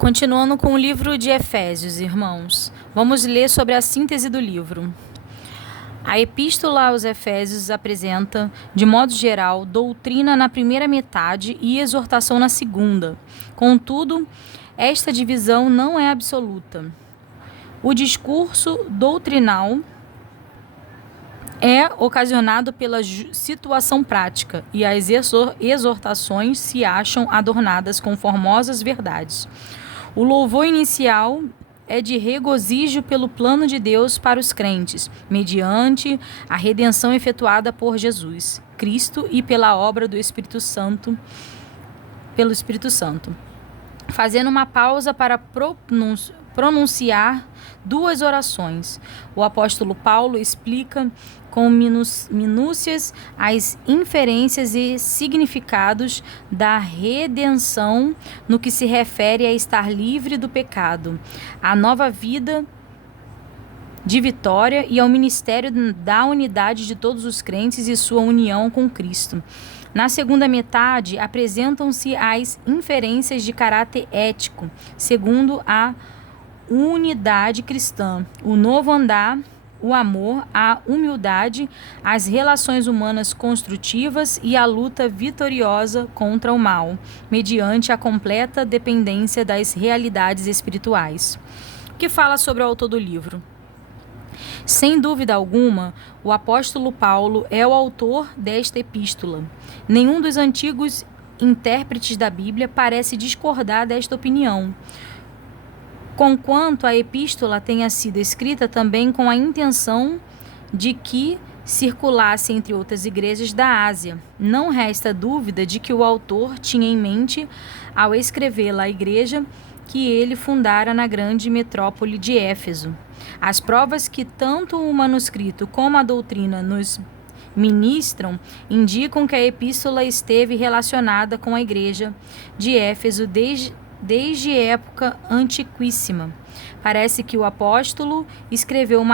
Continuando com o livro de Efésios, irmãos, vamos ler sobre a síntese do livro. A epístola aos Efésios apresenta, de modo geral, doutrina na primeira metade e exortação na segunda. Contudo, esta divisão não é absoluta. O discurso doutrinal é ocasionado pela situação prática e as exortações se acham adornadas com formosas verdades. O louvor inicial é de regozijo pelo plano de Deus para os crentes, mediante a redenção efetuada por Jesus Cristo e pela obra do Espírito Santo, pelo Espírito Santo. Fazendo uma pausa para pronunciar duas orações. O apóstolo Paulo explica com minúcias as inferências e significados da redenção no que se refere a estar livre do pecado, à nova vida de vitória e ao ministério da unidade de todos os crentes e sua união com Cristo. Na segunda metade, apresentam-se as inferências de caráter ético, segundo a unidade cristã, o novo andar, o amor, a humildade, as relações humanas construtivas e a luta vitoriosa contra o mal, mediante a completa dependência das realidades espirituais. O que fala sobre o autor do livro? Sem dúvida alguma, o apóstolo Paulo é o autor desta epístola. Nenhum dos antigos intérpretes da Bíblia parece discordar desta opinião, conquanto a epístola tenha sido escrita também com a intenção de que circulasse entre outras igrejas da Ásia. Não resta dúvida de que o autor tinha em mente, ao escrevê-la, a igreja que ele fundara na grande metrópole de Éfeso. As provas que tanto o manuscrito como a doutrina nos ministram indicam que a epístola esteve relacionada com a igreja de Éfeso desde época antiquíssima. Parece que o apóstolo escreveu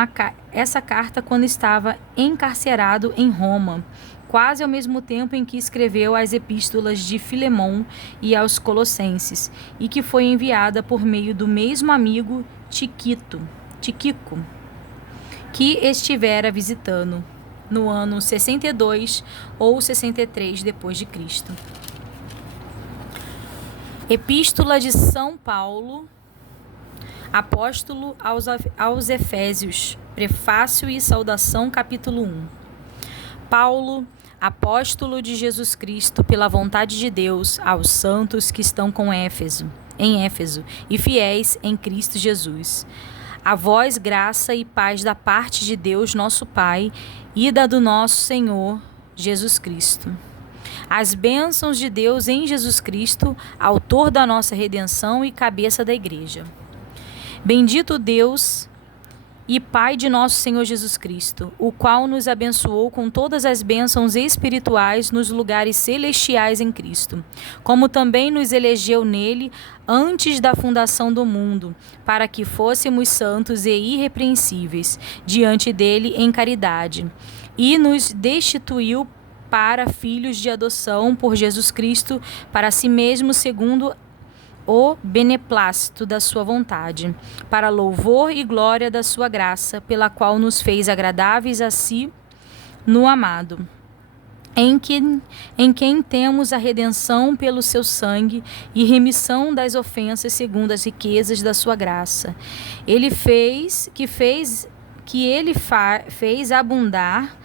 essa carta quando estava encarcerado em Roma, quase ao mesmo tempo em que escreveu as epístolas de Filemão e aos Colossenses, e que foi enviada por meio do mesmo amigo Tíquico, que estivera visitando no ano 62 ou 63 depois de Cristo. Epístola de São Paulo, apóstolo aos Efésios, prefácio e saudação, capítulo 1. Paulo, apóstolo de Jesus Cristo, pela vontade de Deus, aos santos que estão em Éfeso e fiéis em Cristo Jesus. A vós graça e paz da parte de Deus nosso Pai e da do nosso Senhor Jesus Cristo. As bênçãos de Deus em Jesus Cristo, autor da nossa redenção e cabeça da igreja. Bendito Deus e Pai de nosso Senhor Jesus Cristo, o qual nos abençoou com todas as bênçãos espirituais nos lugares celestiais em Cristo, como também nos elegeu nele antes da fundação do mundo, para que fôssemos santos e irrepreensíveis diante dele em caridade, e nos destituiu para filhos de adoção por Jesus Cristo, para si mesmo segundo o beneplácito da sua vontade, para louvor e glória da sua graça, pela qual nos fez agradáveis a si no amado, em quem temos a redenção pelo seu sangue e remissão das ofensas segundo as riquezas da sua graça. Ele fez abundar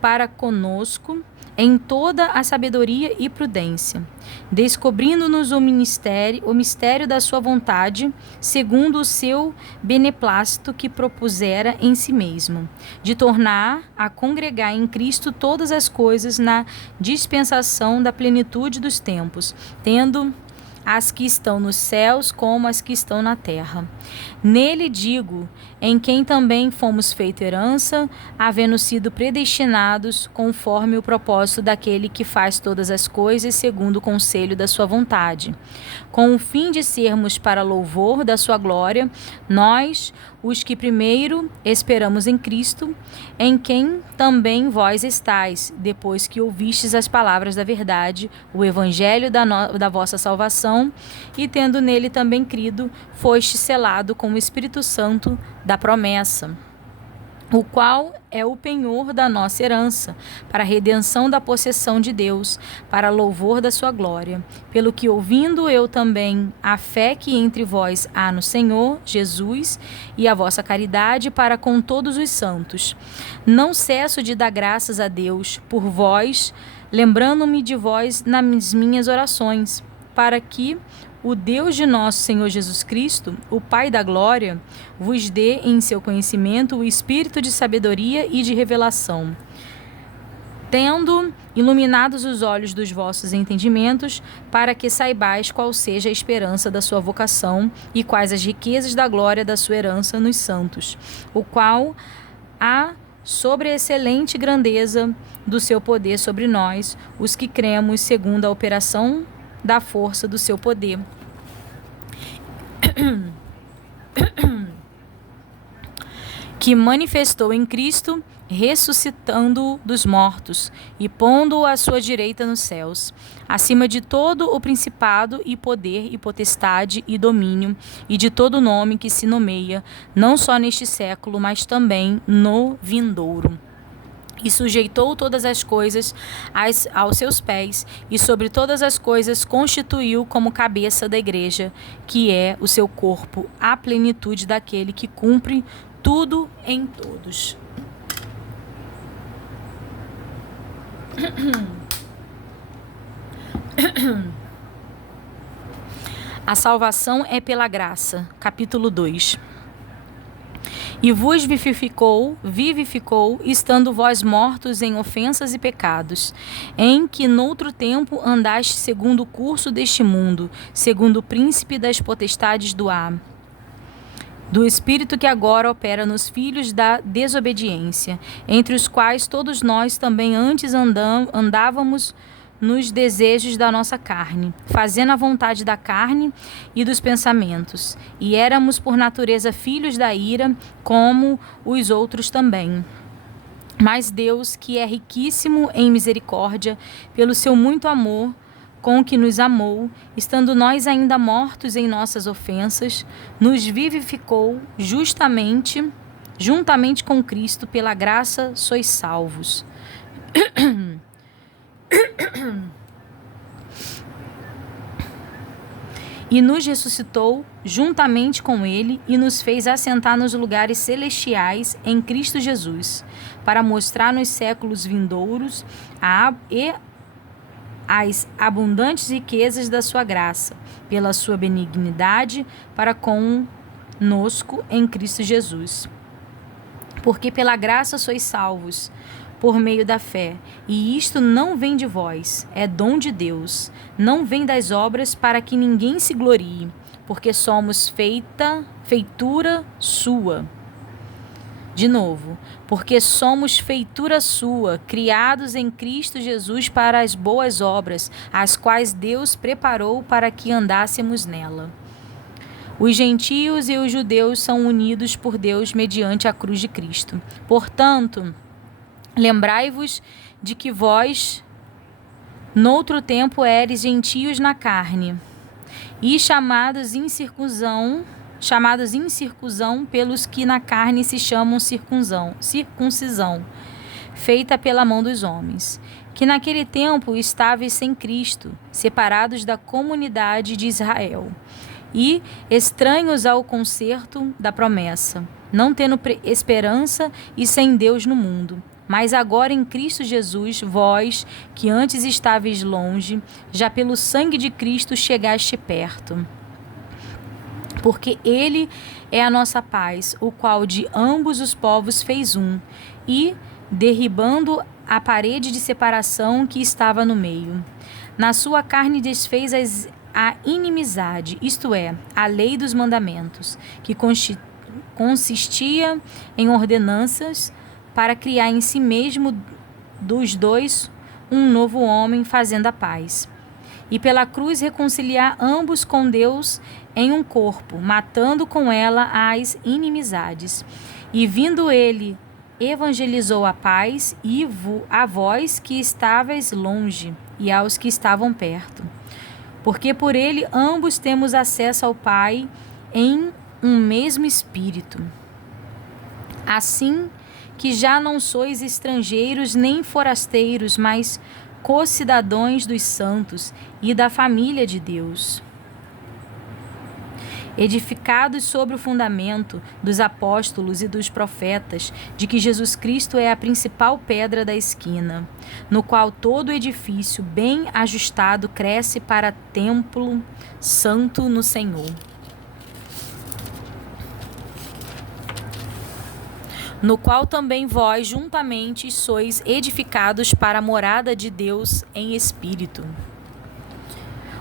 para conosco em toda a sabedoria e prudência, descobrindo-nos o mistério da sua vontade, segundo o seu beneplácito que propusera em si mesmo, de tornar a congregar em Cristo todas as coisas na dispensação da plenitude dos tempos, tendo as que estão nos céus como as que estão na terra. Nele digo, em quem também fomos feito herança, havendo sido predestinados conforme o propósito daquele que faz todas as coisas segundo o conselho da sua vontade, com o fim de sermos para louvor da sua glória, nós, os que primeiro esperamos em Cristo, em quem também vós estáis, depois que ouvistes as palavras da verdade, o evangelho da vossa salvação, coração, e tendo nele também crido, foste selado com o Espírito Santo da promessa, o qual é o penhor da nossa herança, para a redenção da possessão de Deus, para louvor da sua glória. Pelo que, ouvindo eu também a fé que entre vós há no Senhor Jesus, e a vossa caridade para com todos os santos, não cesso de dar graças a Deus por vós, lembrando-me de vós nas minhas orações, para que o Deus de nosso Senhor Jesus Cristo, o Pai da glória, vos dê em seu conhecimento o espírito de sabedoria e de revelação, tendo iluminados os olhos dos vossos entendimentos, para que saibais qual seja a esperança da sua vocação e quais as riquezas da glória da sua herança nos santos, o qual há sobre a excelente grandeza do seu poder sobre nós, os que cremos segundo a operação da força do seu poder, que manifestou em Cristo, ressuscitando-o dos mortos e pondo-o à sua direita nos céus, acima de todo o principado e poder e potestade e domínio e de todo nome que se nomeia, não só neste século, mas também no vindouro. E sujeitou todas as coisas aos seus pés, e sobre todas as coisas constituiu como cabeça da igreja, que é o seu corpo, a plenitude daquele que cumpre tudo em todos. A salvação é pela graça. Capítulo 2. E vos vivificou, estando vós mortos em ofensas e pecados, em que noutro tempo andaste segundo o curso deste mundo, segundo o príncipe das potestades do ar, do espírito que agora opera nos filhos da desobediência, entre os quais todos nós também antes andávamos nos desejos da nossa carne, fazendo a vontade da carne e dos pensamentos, e éramos por natureza filhos da ira, como os outros também. Mas Deus, que é riquíssimo em misericórdia, pelo seu muito amor com que nos amou, estando nós ainda mortos em nossas ofensas, nos vivificou juntamente com Cristo, pela graça sois salvos. E nos ressuscitou juntamente com ele e nos fez assentar nos lugares celestiais em Cristo Jesus, para mostrar nos séculos vindouros as abundantes riquezas da sua graça, pela sua benignidade para conosco em Cristo Jesus. Porque pela graça sois salvos, por meio da fé, e isto não vem de vós, é dom de Deus, não vem das obras, para que ninguém se glorie, porque somos feitura sua. De novo, porque somos feitura sua, criados em Cristo Jesus para as boas obras, as quais Deus preparou para que andássemos nela. Os gentios e os judeus são unidos por Deus mediante a cruz de Cristo. Portanto, lembrai-vos de que vós, noutro tempo, éreis gentios na carne, e chamados incircuncisão pelos que na carne se chamam circuncisão, feita pela mão dos homens, que naquele tempo estáveis sem Cristo, separados da comunidade de Israel, e estranhos ao concerto da promessa, não tendo esperança e sem Deus no mundo. Mas agora em Cristo Jesus, vós, que antes estáveis longe, já pelo sangue de Cristo chegaste perto. Porque ele é a nossa paz, o qual de ambos os povos fez um, e, derribando a parede de separação que estava no meio, na sua carne desfez a inimizade, isto é, a lei dos mandamentos, que consistia em ordenanças, para criar em si mesmo dos dois um novo homem, fazendo a paz. E pela cruz reconciliar ambos com Deus em um corpo, matando com ela as inimizades. E vindo ele, evangelizou a paz a vós que estáveis longe e aos que estavam perto. porque por ele ambos temos acesso ao Pai em um mesmo Espírito. Assim que já não sois estrangeiros nem forasteiros, mas co-cidadãos dos santos e da família de Deus, edificados sobre o fundamento dos apóstolos e dos profetas, de que Jesus Cristo é a principal pedra da esquina, no qual todo edifício bem ajustado cresce para templo santo no Senhor, no qual também vós juntamente sois edificados para a morada de Deus em Espírito.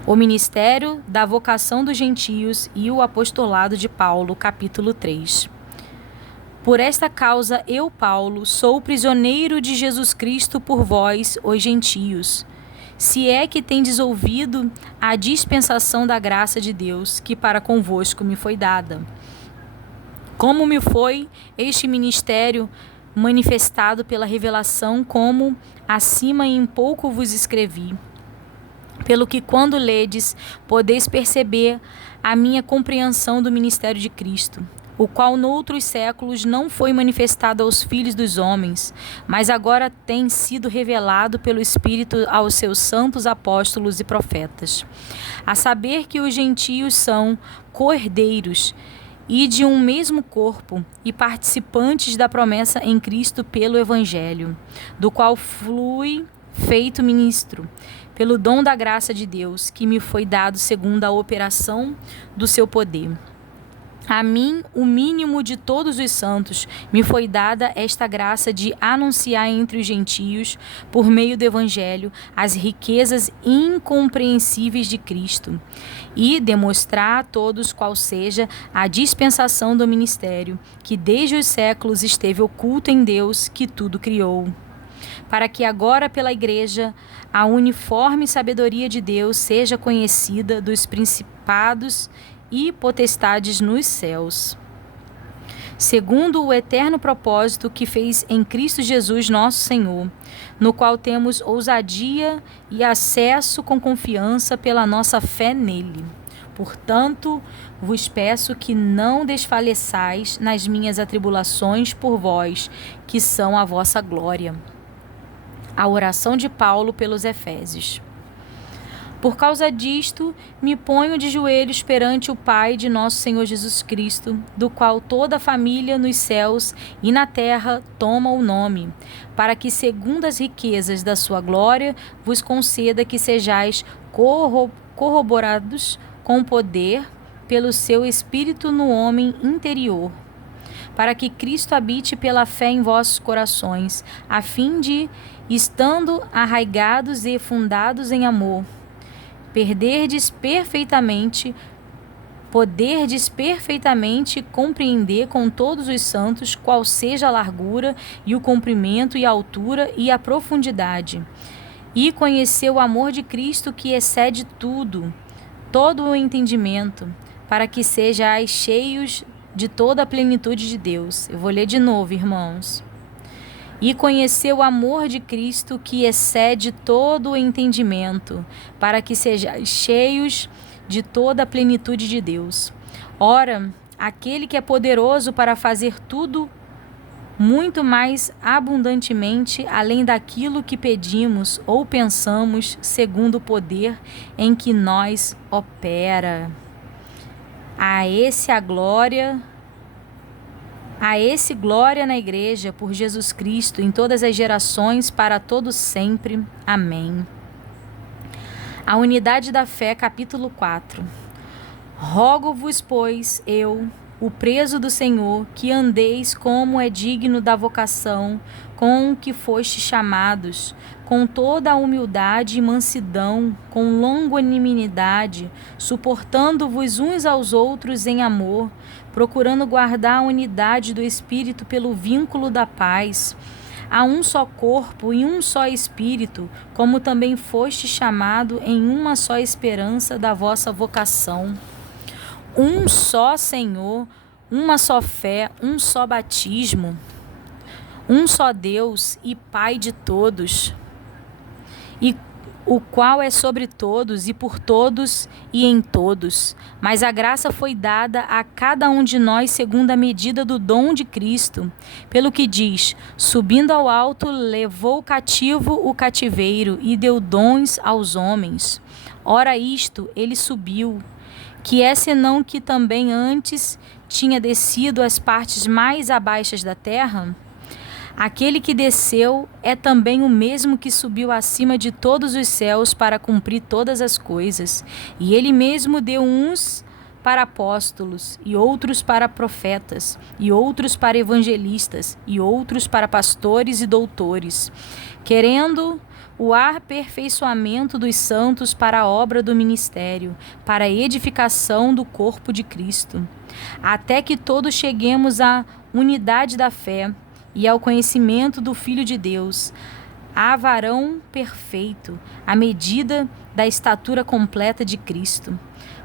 O ministério da vocação dos gentios e o apostolado de Paulo, capítulo 3. Por esta causa eu, Paulo, sou prisioneiro de Jesus Cristo por vós, os gentios, se é que tendes ouvido a dispensação da graça de Deus, que para convosco me foi dada. Como me foi este ministério manifestado pela revelação, como acima em pouco vos escrevi. Pelo que, quando ledes, podeis perceber a minha compreensão do ministério de Cristo, o qual noutros séculos não foi manifestado aos filhos dos homens, mas agora tem sido revelado pelo Espírito aos seus santos apóstolos e profetas. A saber que os gentios são co-herdeiros e de um mesmo corpo, e participantes da promessa em Cristo pelo Evangelho, do qual flui feito ministro, pelo dom da graça de Deus, que me foi dado segundo a operação do seu poder. A mim, o mínimo de todos os santos, me foi dada esta graça de anunciar entre os gentios, por meio do Evangelho, as riquezas incompreensíveis de Cristo, e demonstrar a todos qual seja a dispensação do ministério, que desde os séculos esteve oculto em Deus, que tudo criou, para que agora pela Igreja a uniforme sabedoria de Deus seja conhecida dos principados e potestades nos céus, segundo o eterno propósito que fez em Cristo Jesus nosso Senhor, no qual temos ousadia e acesso com confiança pela nossa fé nele. Portanto, vos peço que não desfaleçais nas minhas atribulações por vós, que são a vossa glória. A oração de Paulo pelos Efésios. Por causa disto, me ponho de joelhos perante o Pai de nosso Senhor Jesus Cristo, do qual toda a família nos céus e na terra toma o nome, para que, segundo as riquezas da sua glória, vos conceda que sejais corroborados com poder pelo seu Espírito no homem interior, para que Cristo habite pela fé em vossos corações, a fim de, estando arraigados e fundados em amor, poderdes perfeitamente compreender com todos os santos qual seja a largura e o comprimento e a altura e a profundidade, e conhecer o amor de Cristo que excede todo o entendimento, para que sejais cheios de toda a plenitude de Deus. Eu vou ler de novo, irmãos. E conhecer o amor de Cristo que excede todo o entendimento, para que sejais cheios de toda a plenitude de Deus. Ora, aquele que é poderoso para fazer tudo muito mais abundantemente, além daquilo que pedimos ou pensamos, segundo o poder em que nós opera. A esse glória na Igreja, por Jesus Cristo, em todas as gerações, para todo sempre. Amém. A unidade da fé, capítulo 4. Rogo-vos, pois, eu, o preso do Senhor, que andeis como é digno da vocação com que fostes chamados, com toda a humildade e mansidão, com longanimidade, suportando-vos uns aos outros em amor, procurando guardar a unidade do Espírito pelo vínculo da paz. Há um só corpo e um só Espírito, como também foste chamado em uma só esperança da vossa vocação. Um só Senhor, uma só fé, um só batismo, um só Deus e Pai de todos, e o qual é sobre todos e por todos e em todos. Mas a graça foi dada a cada um de nós segundo a medida do dom de Cristo. Pelo que diz, subindo ao alto, levou cativo o cativeiro e deu dons aos homens. Ora isto, ele subiu, que é senão que também antes tinha descido às partes mais abaixas da terra? Aquele que desceu é também o mesmo que subiu acima de todos os céus para cumprir todas as coisas. E ele mesmo deu uns para apóstolos, e outros para profetas, e outros para evangelistas, e outros para pastores e doutores, querendo o aperfeiçoamento dos santos para a obra do ministério, para a edificação do corpo de Cristo, até que todos cheguemos à unidade da fé e ao conhecimento do Filho de Deus, a varão perfeito, à medida da estatura completa de Cristo,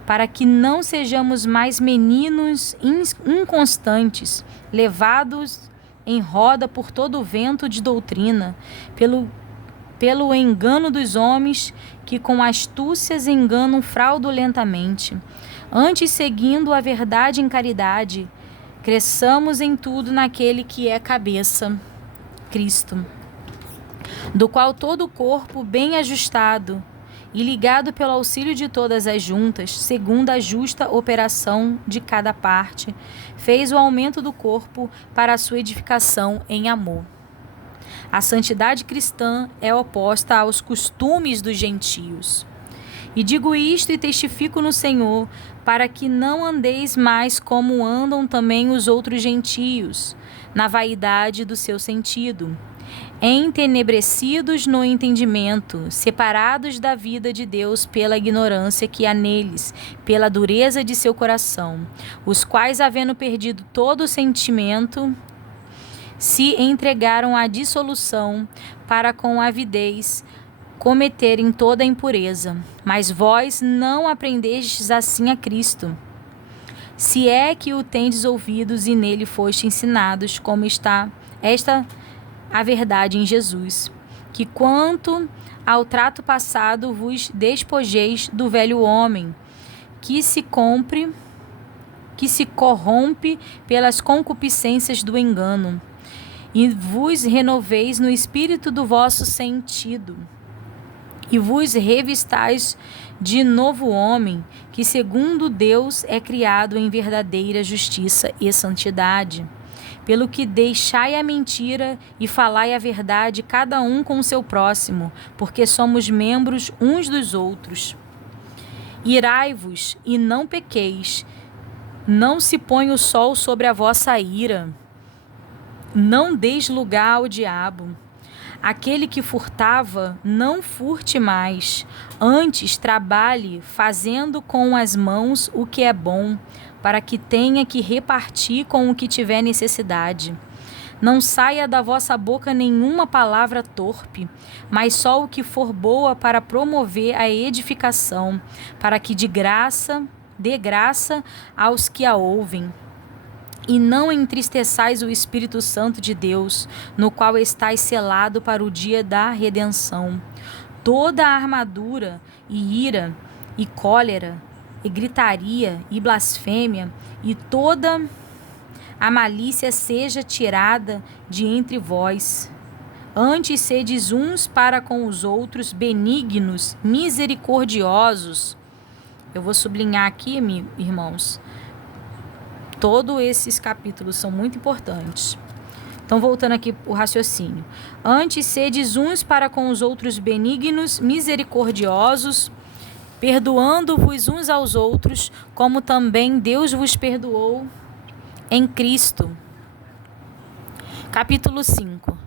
para que não sejamos mais meninos inconstantes, levados em roda por todo o vento de doutrina, pelo engano dos homens que com astúcias enganam fraudulentamente. Antes, seguindo a verdade em caridade, cresçamos em tudo naquele que é cabeça, Cristo, do qual todo o corpo, bem ajustado e ligado pelo auxílio de todas as juntas, segundo a justa operação de cada parte, fez o aumento do corpo para a sua edificação em amor. A santidade cristã é oposta aos costumes dos gentios. E digo isto e testifico no Senhor, para que não andeis mais como andam também os outros gentios, na vaidade do seu sentido, entenebrecidos no entendimento, separados da vida de Deus pela ignorância que há neles, pela dureza de seu coração, os quais, havendo perdido todo o sentimento, se entregaram à dissolução para com avidez cometerem toda a impureza. Mas vós não aprendestes assim a Cristo, se é que o tendes ouvidos e nele foste ensinados, como está esta a verdade em Jesus, que quanto ao trato passado vos despojeis do velho homem, que se corrompe pelas concupiscências do engano, e vos renoveis no espírito do vosso sentido, e vos revistais de novo homem, que segundo Deus é criado em verdadeira justiça e santidade. Pelo que deixai a mentira e falai a verdade, cada um com o seu próximo, porque somos membros uns dos outros. Irai-vos e não pequeis, não se põe o sol sobre a vossa ira, não deis lugar ao diabo. Aquele que furtava, não furte mais, antes trabalhe, fazendo com as mãos o que é bom, para que tenha que repartir com o que tiver necessidade. Não saia da vossa boca nenhuma palavra torpe, mas só o que for boa para promover a edificação, para que dê graça aos que a ouvem. E não entristeçais o Espírito Santo de Deus, no qual estáis selado para o dia da redenção. Toda a armadura, e ira, e cólera, e gritaria, e blasfêmia, e toda a malícia seja tirada de entre vós. Antes sedes uns para com os outros benignos, misericordiosos. Eu vou sublinhar aqui, irmãos. Todos esses capítulos são muito importantes. Então, voltando aqui o raciocínio. Antes, sedes uns para com os outros benignos, misericordiosos, perdoando-vos uns aos outros, como também Deus vos perdoou em Cristo. Capítulo 5.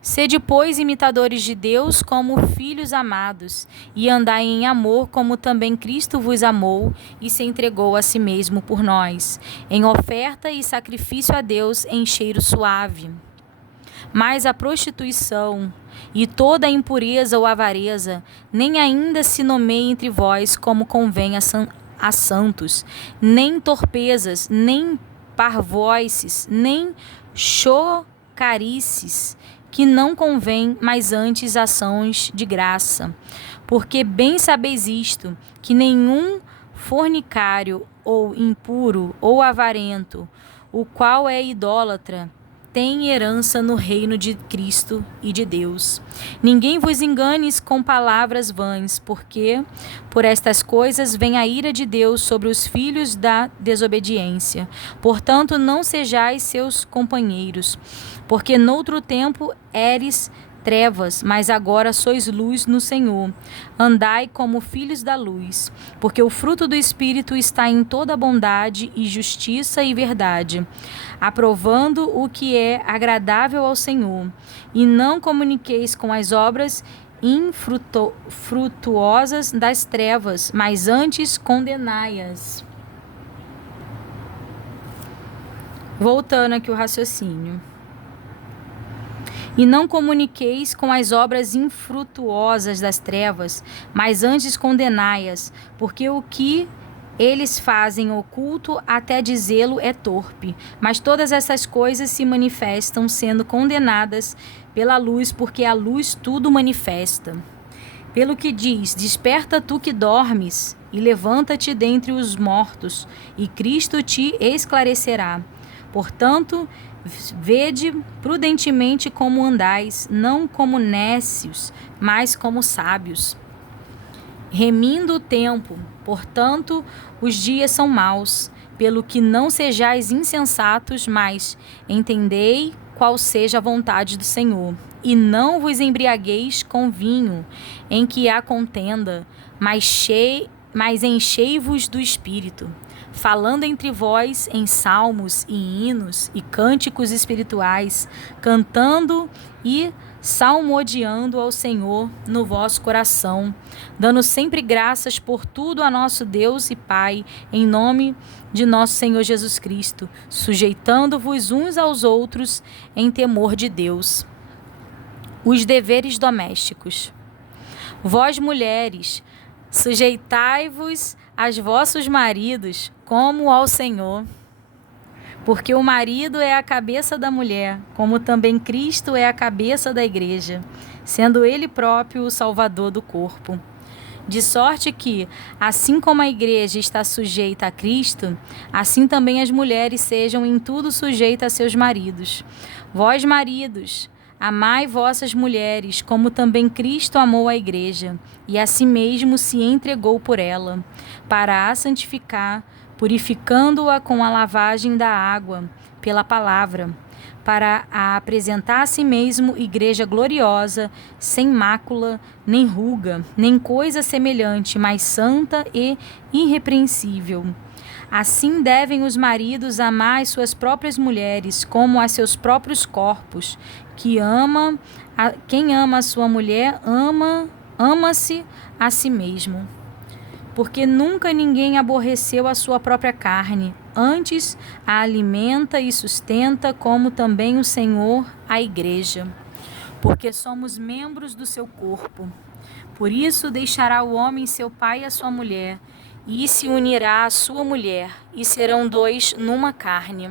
Sede, pois, imitadores de Deus como filhos amados, e andai em amor como também Cristo vos amou e se entregou a si mesmo por nós, em oferta e sacrifício a Deus em cheiro suave. Mas a prostituição e toda a impureza ou avareza nem ainda se nomeia entre vós como convém a santos, nem torpezas, nem parvoices, nem chocarices, que não convém, mas antes ações de graça. Porque bem sabeis isto, que nenhum fornicário, ou impuro, ou avarento, o qual é idólatra, tem herança no reino de Cristo e de Deus. Ninguém vos enganes com palavras vãs, porque por estas coisas vem a ira de Deus sobre os filhos da desobediência. Portanto, não sejais seus companheiros, porque noutro tempo eres trevas, mas agora sois luz no Senhor. Andai como filhos da luz, porque o fruto do Espírito está em toda bondade e justiça e verdade, aprovando o que é agradável ao Senhor. E não comuniqueis com as obras infrutuosas das trevas, mas antes condenai-as. Voltando aqui o raciocínio. E não comuniqueis com as obras infrutuosas das trevas, mas antes condenai-as, porque o que eles fazem oculto até dizê-lo é torpe. Mas todas essas coisas se manifestam sendo condenadas pela luz, porque a luz tudo manifesta. Pelo que diz: desperta tu que dormes, e levanta-te dentre os mortos, e Cristo te esclarecerá. Portanto, vede prudentemente como andais, não como nécios, mas como sábios, remindo o tempo, portanto, os dias são maus, pelo que não sejais insensatos, mas entendei qual seja a vontade do Senhor. E não vos embriagueis com vinho, em que há contenda, mas enchei-vos do Espírito, falando entre vós em salmos e hinos e cânticos espirituais, cantando e salmodiando ao Senhor no vosso coração, dando sempre graças por tudo a nosso Deus e Pai, em nome de nosso Senhor Jesus Cristo, sujeitando-vos uns aos outros em temor de Deus. Os deveres domésticos. Vós, mulheres, sujeitai-vos aos vossos maridos como ao Senhor, porque o marido é a cabeça da mulher, como também Cristo é a cabeça da igreja, sendo ele próprio o Salvador do corpo. De sorte que, assim como a igreja está sujeita a Cristo, assim também as mulheres sejam em tudo sujeitas a seus maridos. Vós, maridos, amai vossas mulheres, como também Cristo amou a igreja, e a si mesmo se entregou por ela, para a santificar, purificando-a com a lavagem da água, pela palavra, para a apresentar a si mesmo igreja gloriosa, sem mácula, nem ruga, nem coisa semelhante, mas santa e irrepreensível. Assim devem os maridos amar as suas próprias mulheres, como a seus próprios corpos. Quem ama a sua mulher, ama-se a si mesmo. Porque nunca ninguém aborreceu a sua própria carne, antes a alimenta e sustenta, como também o Senhor a igreja, porque somos membros do seu corpo. Por isso deixará o homem seu pai e a sua mulher, e se unirá à sua mulher, e serão dois numa carne.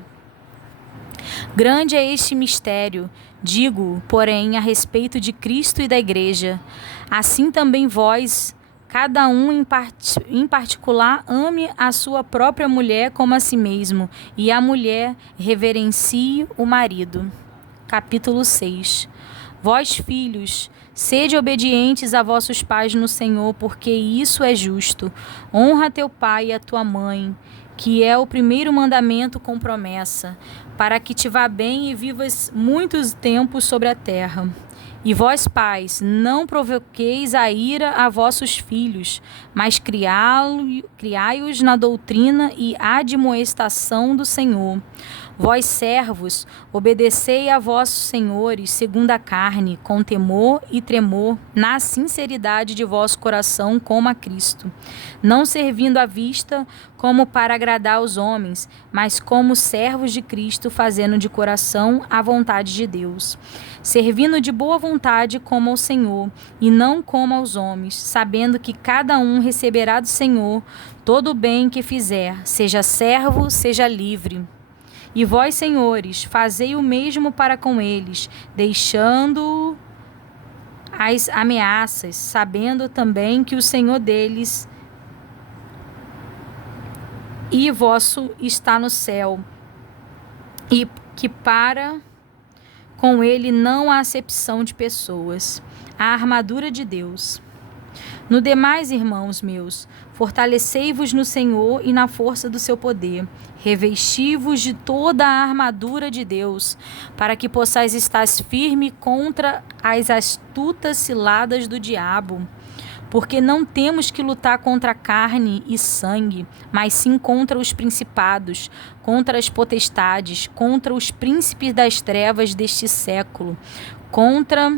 Grande é este mistério, digo, porém, a respeito de Cristo e da igreja. Assim também vós, cada um em particular, ame a sua própria mulher como a si mesmo, e a mulher reverencie o marido. Capítulo 6. Vós, filhos, sede obedientes a vossos pais no Senhor, porque isso é justo. Honra teu pai e a tua mãe, que é o primeiro mandamento com promessa, para que te vá bem e vivas muitos tempos sobre a terra. E vós, pais, não provoqueis a ira a vossos filhos, mas criai-os na doutrina e admoestação do Senhor. Vós, servos, obedecei a vossos senhores segundo a carne, com temor e tremor, na sinceridade de vosso coração, como a Cristo, não servindo à vista como para agradar aos homens, mas como servos de Cristo, fazendo de coração a vontade de Deus, servindo de boa vontade como ao Senhor, e não como aos homens, sabendo que cada um receberá do Senhor todo o bem que fizer, seja servo, seja livre. E vós, senhores, fazei o mesmo para com eles, deixando as ameaças, sabendo também que o Senhor deles e vosso está no céu, e que para com ele não há acepção de pessoas. A armadura de Deus. No demais, irmãos meus, fortalecei-vos no Senhor e na força do seu poder. Revesti-vos de toda a armadura de Deus, para que possais estar firme contra as astutas ciladas do diabo. Porque não temos que lutar contra carne e sangue, mas sim contra os principados, contra as potestades, contra os príncipes das trevas deste século, contra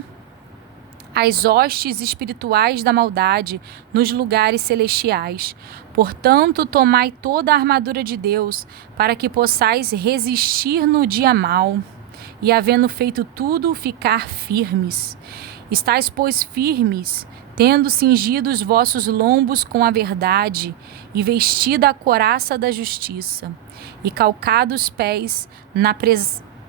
as hostes espirituais da maldade nos lugares celestiais. Portanto, tomai toda a armadura de Deus, para que possais resistir no dia mau, e havendo feito tudo, ficar firmes. Estais, pois, firmes, tendo cingido os vossos lombos com a verdade, e vestida a couraça da justiça, e calcados os pés na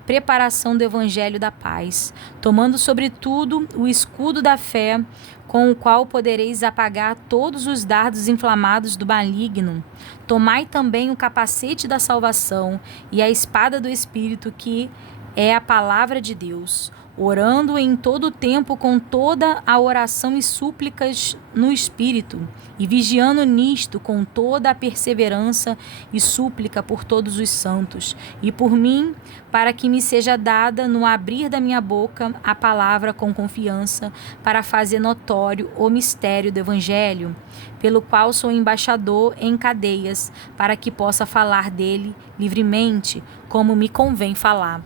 preparação do evangelho da paz, tomando sobretudo o escudo da fé, com o qual podereis apagar todos os dardos inflamados do maligno. Tomai também o capacete da salvação e a espada do Espírito, que é a palavra de Deus, orando em todo o tempo com toda a oração e súplicas no Espírito, e vigiando nisto com toda a perseverança e súplica por todos os santos, e por mim, para que me seja dada no abrir da minha boca a palavra com confiança, para fazer notório o mistério do Evangelho, pelo qual sou embaixador em cadeias, para que possa falar dele livremente, como me convém falar.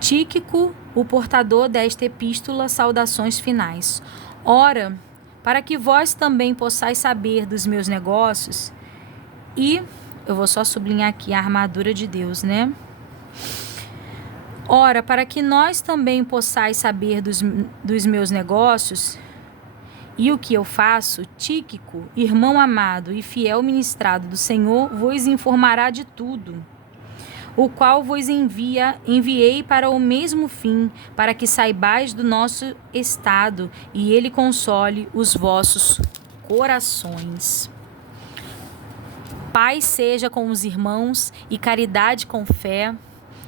Tíquico, o portador desta epístola, saudações finais. Ora, para que vós também possais saber dos meus negócios, e eu vou só sublinhar aqui a armadura de Deus, né? Ora, para que nós também possais saber dos meus negócios e o que eu faço, Tíquico, irmão amado e fiel ministrado do Senhor, vos informará de tudo, o qual vos enviei para o mesmo fim, para que saibais do nosso estado, e ele console os vossos corações. Paz seja com os irmãos e caridade com fé,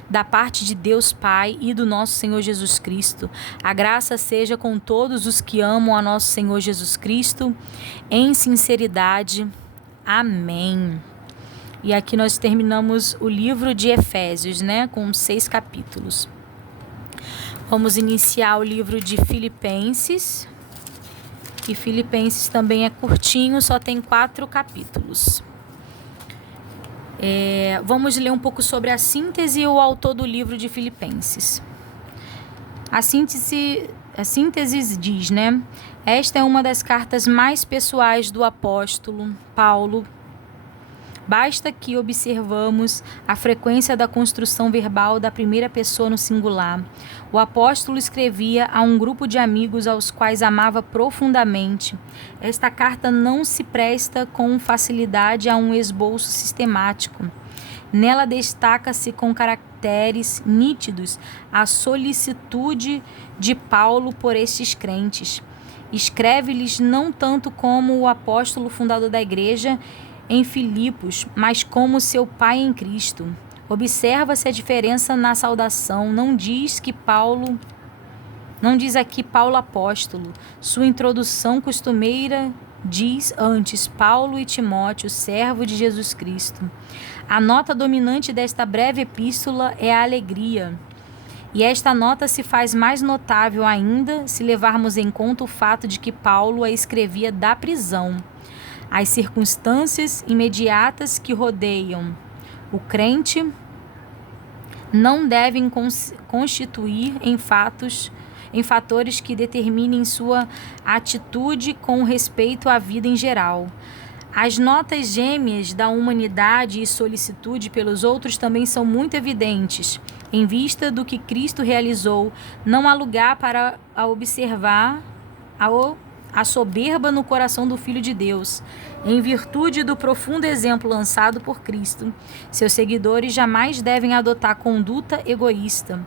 da parte de Deus Pai e do nosso Senhor Jesus Cristo. A graça seja com todos os que amam a nosso Senhor Jesus Cristo, em sinceridade. Amém. E aqui nós terminamos o livro de Efésios, né, com 6 capítulos. Vamos iniciar o livro de Filipenses. E Filipenses também é curtinho, só tem 4 capítulos. Vamos ler um pouco sobre a síntese e o autor do livro de Filipenses. A síntese diz, né? Esta é uma das cartas mais pessoais do apóstolo Paulo. Basta que observamos a frequência da construção verbal da primeira pessoa no singular. O apóstolo escrevia a um grupo de amigos aos quais amava profundamente. Esta carta não se presta com facilidade a um esboço sistemático. Nela destaca-se com caracteres nítidos a solicitude de Paulo por estes crentes. Escreve-lhes não tanto como o apóstolo fundador da igreja em Filipos, mas como seu pai em Cristo. Observa-se a diferença na saudação. Não diz aqui Paulo apóstolo. Sua introdução costumeira diz antes Paulo e Timóteo, servo de Jesus Cristo. A nota dominante desta breve epístola é a alegria. E esta nota se faz mais notável ainda se levarmos em conta o fato de que Paulo a escrevia da prisão. As circunstâncias imediatas que rodeiam o crente não devem constituir em fatores que determinem sua atitude com respeito à vida em geral. As notas gêmeas da humanidade e solicitude pelos outros também são muito evidentes. Em vista do que Cristo realizou, não há lugar para a soberba no coração do Filho de Deus. Em virtude do profundo exemplo lançado por Cristo, seus seguidores jamais devem adotar conduta egoísta.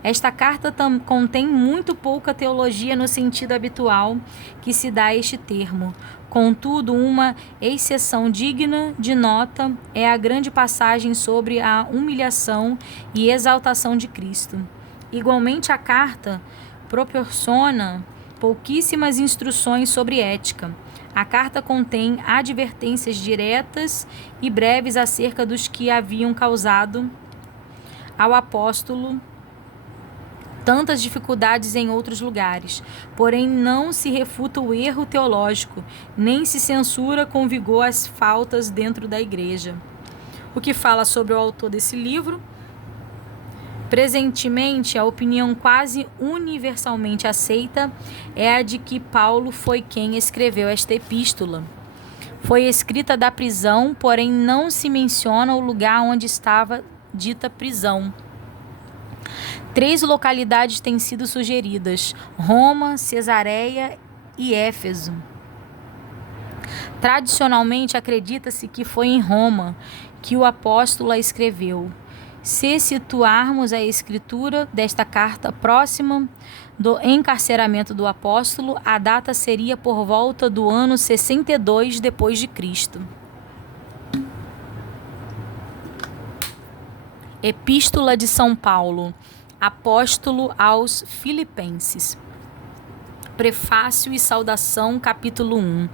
Esta carta contém muito pouca teologia no sentido habitual que se dá a este termo. Contudo, uma exceção digna de nota é a grande passagem sobre a humilhação e exaltação de Cristo. Igualmente, a carta proporciona pouquíssimas instruções sobre ética. A carta contém advertências diretas e breves acerca dos que haviam causado ao apóstolo tantas dificuldades em outros lugares. Porém, não se refuta o erro teológico, nem se censura com vigor as faltas dentro da igreja. O que fala sobre o autor desse livro? Presentemente, a opinião quase universalmente aceita é a de que Paulo foi quem escreveu esta epístola. Foi escrita da prisão, porém não se menciona o lugar onde estava dita prisão. 3 localidades têm sido sugeridas: Roma, Cesareia e Éfeso. Tradicionalmente, acredita-se que foi em Roma que o apóstolo a escreveu. Se situarmos a escritura desta carta próxima do encarceramento do apóstolo, a data seria por volta do ano 62 depois de Cristo. Epístola de São Paulo, apóstolo aos Filipenses. Prefácio e saudação, capítulo 1.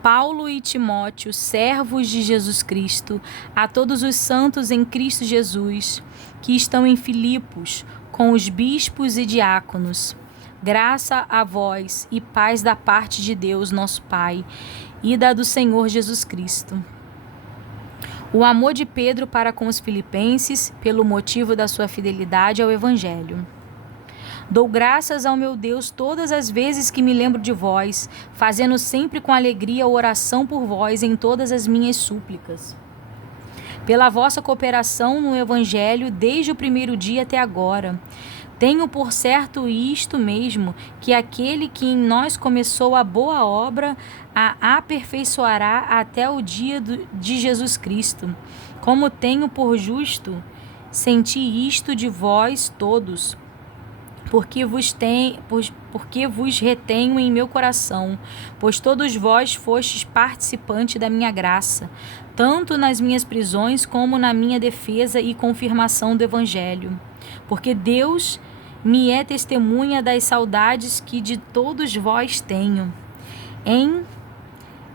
Paulo e Timóteo, servos de Jesus Cristo, a todos os santos em Cristo Jesus, que estão em Filipos, com os bispos e diáconos. Graça a vós e paz da parte de Deus, nosso Pai, e da do Senhor Jesus Cristo. O amor de Pedro para com os filipenses, pelo motivo da sua fidelidade ao Evangelho. Dou graças ao meu Deus todas as vezes que me lembro de vós, fazendo sempre com alegria oração por vós em todas as minhas súplicas. Pela vossa cooperação no Evangelho desde o primeiro dia até agora. Tenho por certo isto mesmo, que aquele que em nós começou a boa obra a aperfeiçoará até o dia de Jesus Cristo. Como tenho por justo, senti isto de vós todos, porque vos retenho em meu coração, pois todos vós fostes participante da minha graça, tanto nas minhas prisões como na minha defesa e confirmação do Evangelho. Porque Deus me é testemunha das saudades que de todos vós tenho, em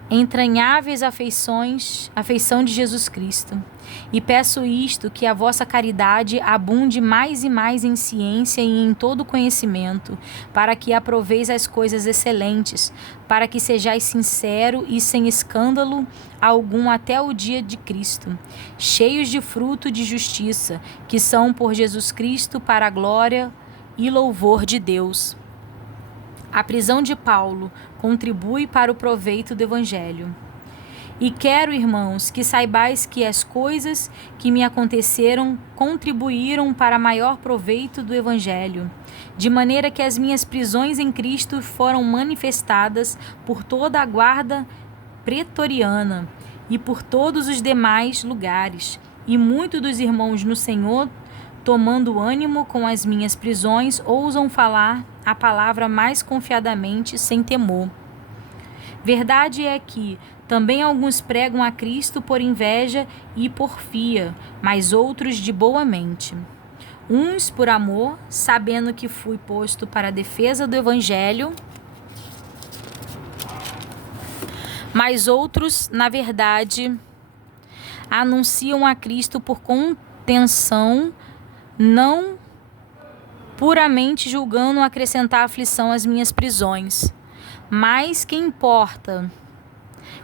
entranháveis afeição de Jesus Cristo. E peço isto, que a vossa caridade abunde mais e mais em ciência e em todo conhecimento, para que aproveis as coisas excelentes, para que sejais sincero e sem escândalo algum até o dia de Cristo, cheios de fruto de justiça, que são por Jesus Cristo para a glória e louvor de Deus. A prisão de Paulo contribui para o proveito do Evangelho. E quero, irmãos, que saibais que as coisas que me aconteceram contribuíram para maior proveito do Evangelho, de maneira que as minhas prisões em Cristo foram manifestadas por toda a guarda pretoriana e por todos os demais lugares, e muitos dos irmãos no Senhor, tomando ânimo com as minhas prisões, ousam falar a palavra mais confiadamente, sem temor. Verdade é que também alguns pregam a Cristo por inveja e porfia, mas outros de boa mente. Uns por amor, sabendo que fui posto para a defesa do Evangelho, mas outros, na verdade, anunciam a Cristo por contenção, não puramente julgando acrescentar aflição às minhas prisões. Mas que importa?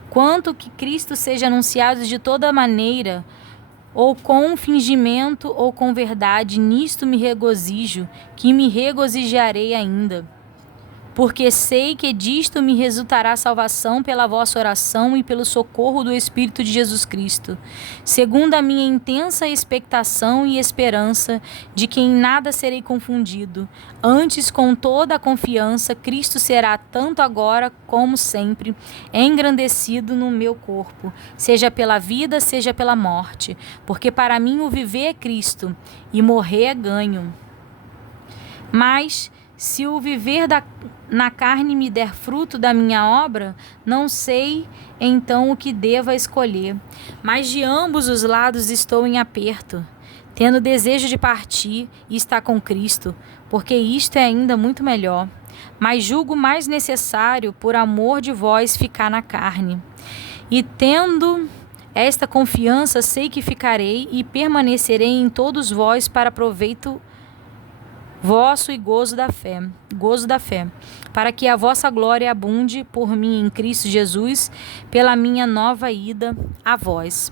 Quanto que Cristo seja anunciado de toda maneira, ou com fingimento ou com verdade, nisto me regozijo, que me regozijarei ainda. porque sei que disto me resultará salvação pela vossa oração e pelo socorro do Espírito de Jesus Cristo, segundo a minha intensa expectação e esperança de que em nada serei confundido. Antes, com toda a confiança, Cristo será, tanto agora como sempre, engrandecido no meu corpo, seja pela vida, seja pela morte, porque para mim o viver é Cristo e morrer é ganho. Mas, se o viver na carne me der fruto da minha obra, não sei então o que deva escolher. Mas de ambos os lados estou em aperto, tendo desejo de partir e estar com Cristo, porque isto é ainda muito melhor. Mas julgo mais necessário, por amor de vós, ficar na carne. E tendo esta confiança, sei que ficarei e permanecerei em todos vós para proveito vosso e gozo da fé, para que a vossa glória abunde por mim em Cristo Jesus, pela minha nova ida a vós.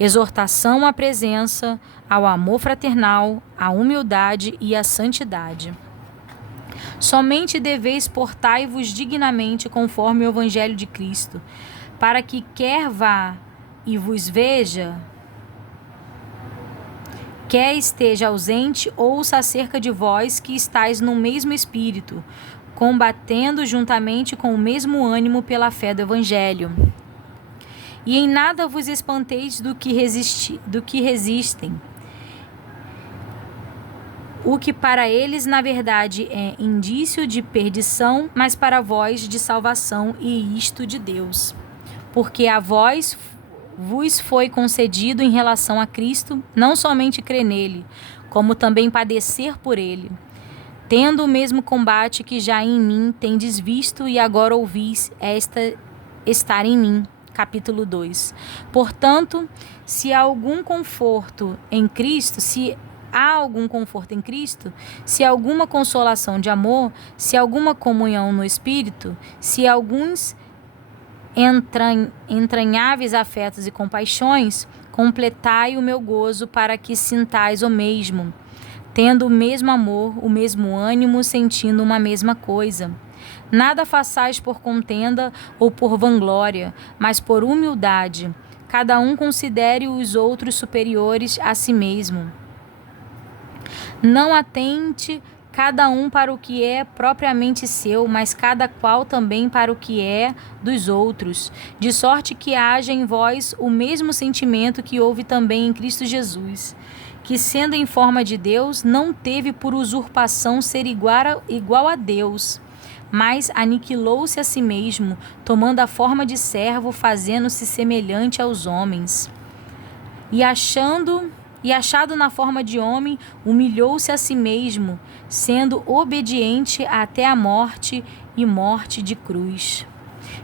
Exortação à presença, ao amor fraternal, à humildade e à santidade. Somente deveis portai-vos dignamente conforme o Evangelho de Cristo, para que quer vá e vos veja, quer esteja ausente, ouça acerca de vós que estáis no mesmo espírito, combatendo juntamente com o mesmo ânimo pela fé do Evangelho. E em nada vos espanteis do que resistem, o que para eles, na verdade, é indício de perdição, mas para vós de salvação, e isto de Deus. Porque a vós vos foi concedido em relação a Cristo, não somente crer nele, como também padecer por ele, tendo o mesmo combate que já em mim tendes visto e agora ouvis estar em mim. Capítulo 2. Portanto, se há algum conforto em Cristo, se alguma consolação de amor, se alguma comunhão no Espírito, se alguns entranháveis afetos e compaixões, completai o meu gozo para que sintais o mesmo, tendo o mesmo amor, o mesmo ânimo, sentindo uma mesma coisa. Nada façais por contenda ou por vanglória, mas por humildade. Cada um considere os outros superiores a si mesmo. Não atente cada um para o que é propriamente seu, mas cada qual também para o que é dos outros, de sorte que haja em vós o mesmo sentimento que houve também em Cristo Jesus, que, sendo em forma de Deus, não teve por usurpação ser igual a Deus, mas aniquilou-se a si mesmo, tomando a forma de servo, fazendo-se semelhante aos homens. E achado na forma de homem, humilhou-se a si mesmo, sendo obediente até a morte e morte de cruz.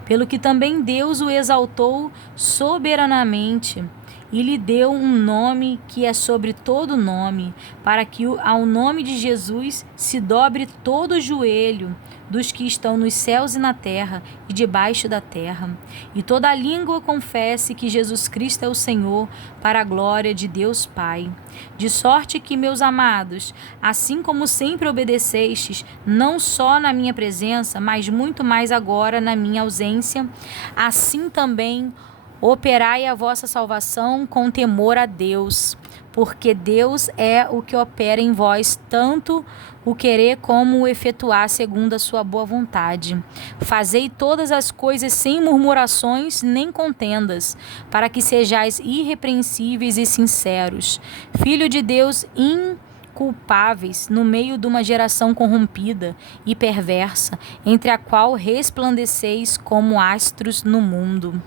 Pelo que também Deus o exaltou soberanamente e lhe deu um nome que é sobre todo nome, para que ao nome de Jesus se dobre todo o joelho dos que estão nos céus e na terra e debaixo da terra, e toda a língua confesse que Jesus Cristo é o Senhor, para a glória de Deus Pai. De sorte que, meus amados, assim como sempre obedecestes, não só na minha presença, mas muito mais agora na minha ausência, assim também operai a vossa salvação com temor a Deus, porque Deus é o que opera em vós tanto o querer como o efetuar segundo a sua boa vontade. Fazei todas as coisas sem murmurações nem contendas, para que sejais irrepreensíveis e sinceros, filho de Deus inculpáveis no meio de uma geração corrompida e perversa, entre a qual resplandeceis como astros no mundo,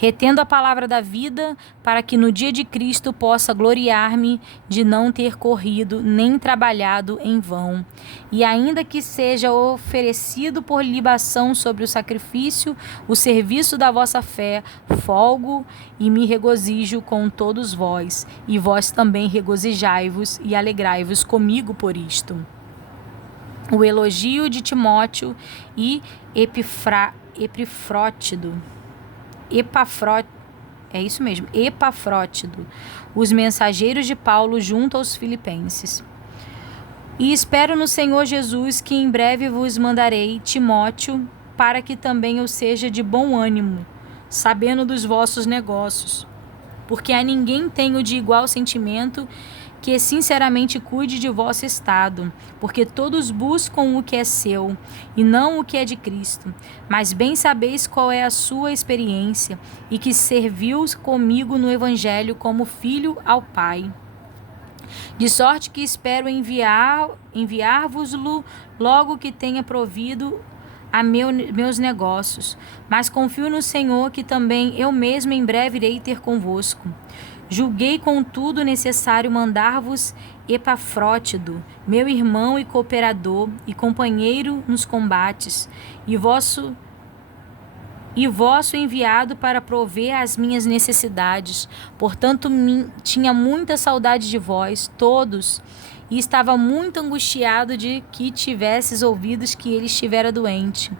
retendo a palavra da vida, para que no dia de Cristo possa gloriar-me de não ter corrido nem trabalhado em vão. E ainda que seja oferecido por libação sobre o sacrifício, o serviço da vossa fé, folgo e me regozijo com todos vós, e vós também regozijai-vos e alegrai-vos comigo por isto. O elogio de Timóteo e Epafrótido, os mensageiros de Paulo junto aos Filipenses. E espero no Senhor Jesus que em breve vos mandarei Timóteo, para que também eu seja de bom ânimo, sabendo dos vossos negócios. Porque a ninguém tenho de igual sentimento que sinceramente cuide de vosso estado, porque todos buscam o que é seu, e não o que é de Cristo. Mas bem sabeis qual é a sua experiência, e que serviu comigo no Evangelho como filho ao Pai. De sorte que espero enviar-vos-lo logo que tenha provido a meus negócios. Mas confio no Senhor que também eu mesmo em breve irei ter convosco. Julguei, contudo, necessário mandar-vos Epafródito, meu irmão e cooperador e companheiro nos combates, e vosso enviado para prover as minhas necessidades. Portanto, tinha muita saudade de vós, todos, e estava muito angustiado de que tivesses ouvidos que ele estivera doente.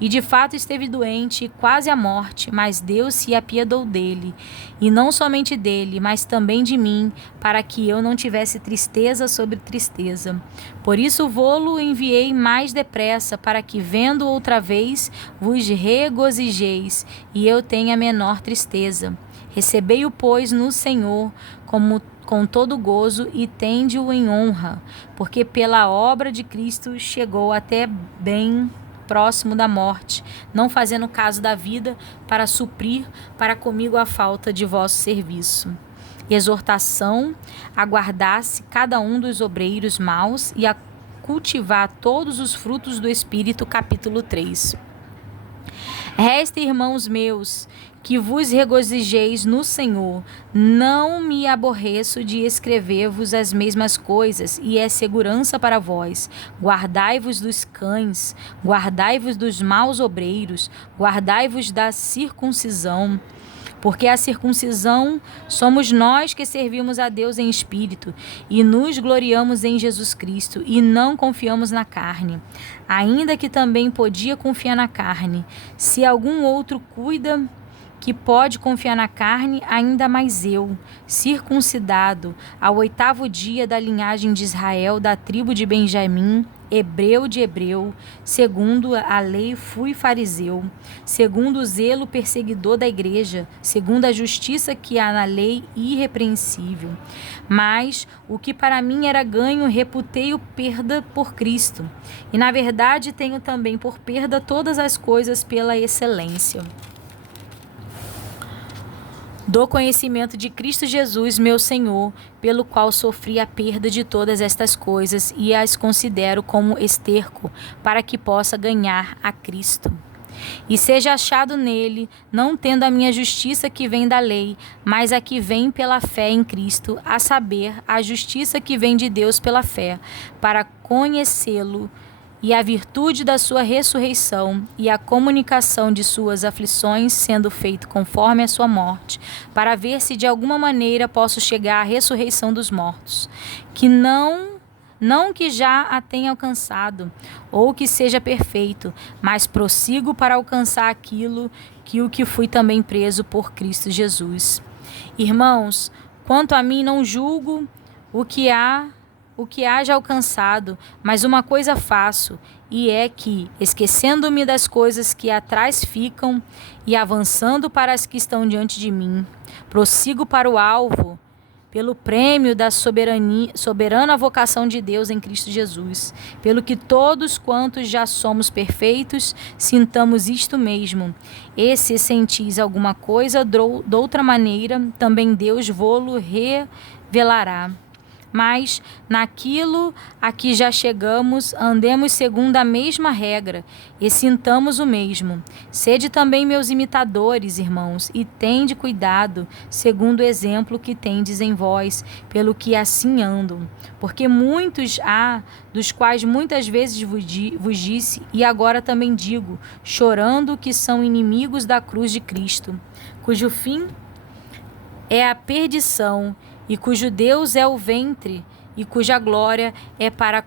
E de fato esteve doente, quase à morte, mas Deus se apiedou dele, e não somente dele, mas também de mim, para que eu não tivesse tristeza sobre tristeza. Por isso vô-lo enviei mais depressa, para que, vendo outra vez, vos regozijeis, e eu tenha menor tristeza. Recebei-o, pois, no Senhor, com todo gozo, e tende-o em honra, porque pela obra de Cristo chegou até bem próximo da morte, não fazendo caso da vida, para suprir para comigo a falta de vosso serviço. Exortação a guardar-se cada um dos obreiros maus e a cultivar todos os frutos do Espírito, capítulo 3. Resta, irmãos meus, que vos regozijeis no Senhor. Não me aborreço de escrever-vos as mesmas coisas, e é segurança para vós. Guardai-vos dos cães, guardai-vos dos maus obreiros, guardai-vos da circuncisão. Porque a circuncisão somos nós que servimos a Deus em espírito e nos gloriamos em Jesus Cristo e não confiamos na carne, ainda que também podia confiar na carne. Se algum outro cuida que pode confiar na carne, ainda mais eu, circuncidado, ao 8º dia da linhagem de Israel, da tribo de Benjamim, hebreu de hebreu, segundo a lei fui fariseu, segundo o zelo perseguidor da igreja, segundo a justiça que há na lei irrepreensível. Mas o que para mim era ganho, reputei-o perda por Cristo. E na verdade tenho também por perda todas as coisas pela excelência do conhecimento de Cristo Jesus, meu Senhor, pelo qual sofri a perda de todas estas coisas e as considero como esterco, para que possa ganhar a Cristo. E seja achado nele, não tendo a minha justiça que vem da lei, mas a que vem pela fé em Cristo, a saber, a justiça que vem de Deus pela fé, para conhecê-lo, e a virtude da sua ressurreição e a comunicação de suas aflições, sendo feito conforme a sua morte, para ver se de alguma maneira posso chegar à ressurreição dos mortos, que não que já a tenha alcançado, ou que seja perfeito, mas prossigo para alcançar aquilo que fui também preso por Cristo Jesus. Irmãos, quanto a mim não julgo o que haja alcançado, mas uma coisa faço, e é que, esquecendo-me das coisas que atrás ficam e avançando para as que estão diante de mim, prossigo para o alvo, pelo prêmio da soberana vocação de Deus em Cristo Jesus, pelo que todos quantos já somos perfeitos, sintamos isto mesmo. E se sentis alguma coisa doutra maneira, também Deus vô-lo revelará. Mas, naquilo a que já chegamos, andemos segundo a mesma regra, e sintamos o mesmo. Sede também meus imitadores, irmãos, e tende cuidado, segundo o exemplo que tendes em vós, pelo que assim andam. Porque muitos há, dos quais muitas vezes vos disse, e agora também digo, chorando, que são inimigos da cruz de Cristo, cujo fim é a perdição, e cujo Deus é o ventre, e cuja glória é para a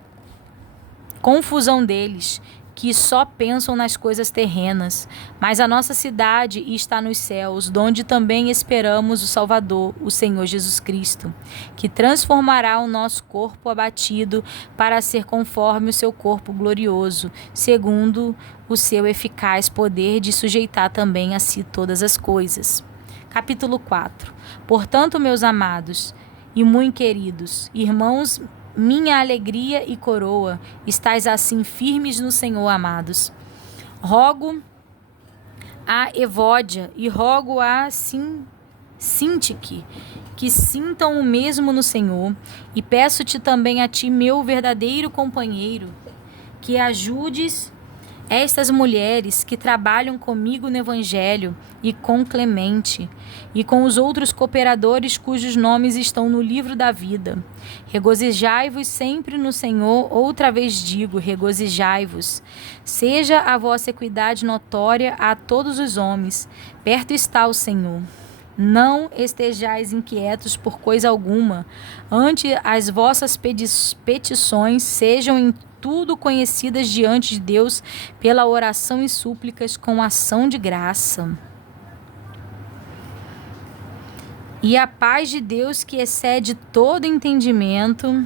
confusão deles, que só pensam nas coisas terrenas, mas a nossa cidade está nos céus, donde também esperamos o Salvador, o Senhor Jesus Cristo, que transformará o nosso corpo abatido para ser conforme o seu corpo glorioso, segundo o seu eficaz poder de sujeitar também a si todas as coisas. Capítulo 4. Portanto, meus amados e muito queridos irmãos, minha alegria e coroa, estais assim firmes no Senhor, amados. Rogo a Evódia e rogo a Sintique que sintam o mesmo no Senhor, e peço-te também a ti, meu verdadeiro companheiro, que ajudes estas mulheres que trabalham comigo no Evangelho, e com Clemente, e com os outros cooperadores cujos nomes estão no livro da vida. Regozijai-vos sempre no Senhor, outra vez digo, regozijai-vos. Seja a vossa equidade notória a todos os homens, perto está o Senhor. Não estejais inquietos por coisa alguma, antes as vossas petições sejam em tudo conhecidas diante de Deus pela oração e súplicas com ação de graça. E a paz de Deus, que excede todo entendimento,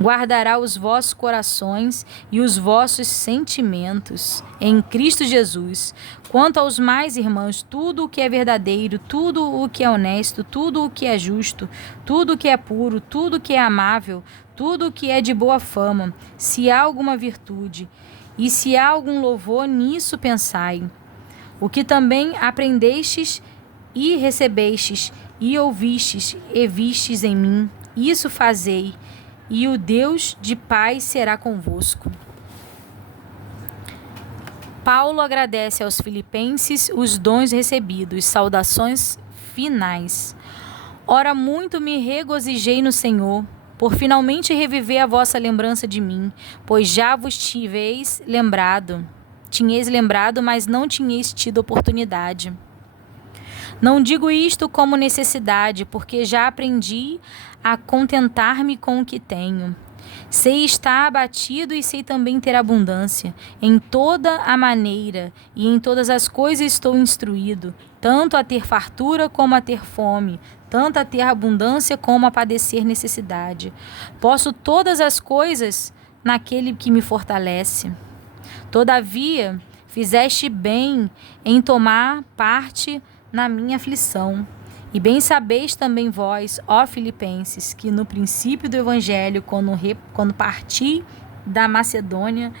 guardará os vossos corações e os vossos sentimentos em Cristo Jesus. Quanto aos mais, irmãos, tudo o que é verdadeiro, tudo o que é honesto, tudo o que é justo, tudo o que é puro, tudo o que é amável, tudo o que é de boa fama, se há alguma virtude e se há algum louvor, nisso pensai. O que também aprendestes e recebestes e ouvistes e vistes em mim, isso fazei, e o Deus de paz será convosco. Paulo agradece aos filipenses os dons recebidos. Saudações finais. Ora, muito me regozijei no Senhor, por finalmente reviver a vossa lembrança de mim, pois já vos tinhais lembrado, mas não tinhais tido oportunidade. Não digo isto como necessidade, porque já aprendi a contentar-me com o que tenho. Sei estar abatido e sei também ter abundância. Em toda a maneira e em todas as coisas estou instruído, tanto a ter fartura como a ter fome, tanto a ter abundância como a padecer necessidade. Posso todas as coisas naquele que me fortalece. Todavia, fizeste bem em tomar parte na minha aflição. E bem sabeis também vós, ó Filipenses, que no princípio do Evangelho, quando parti da Macedônia,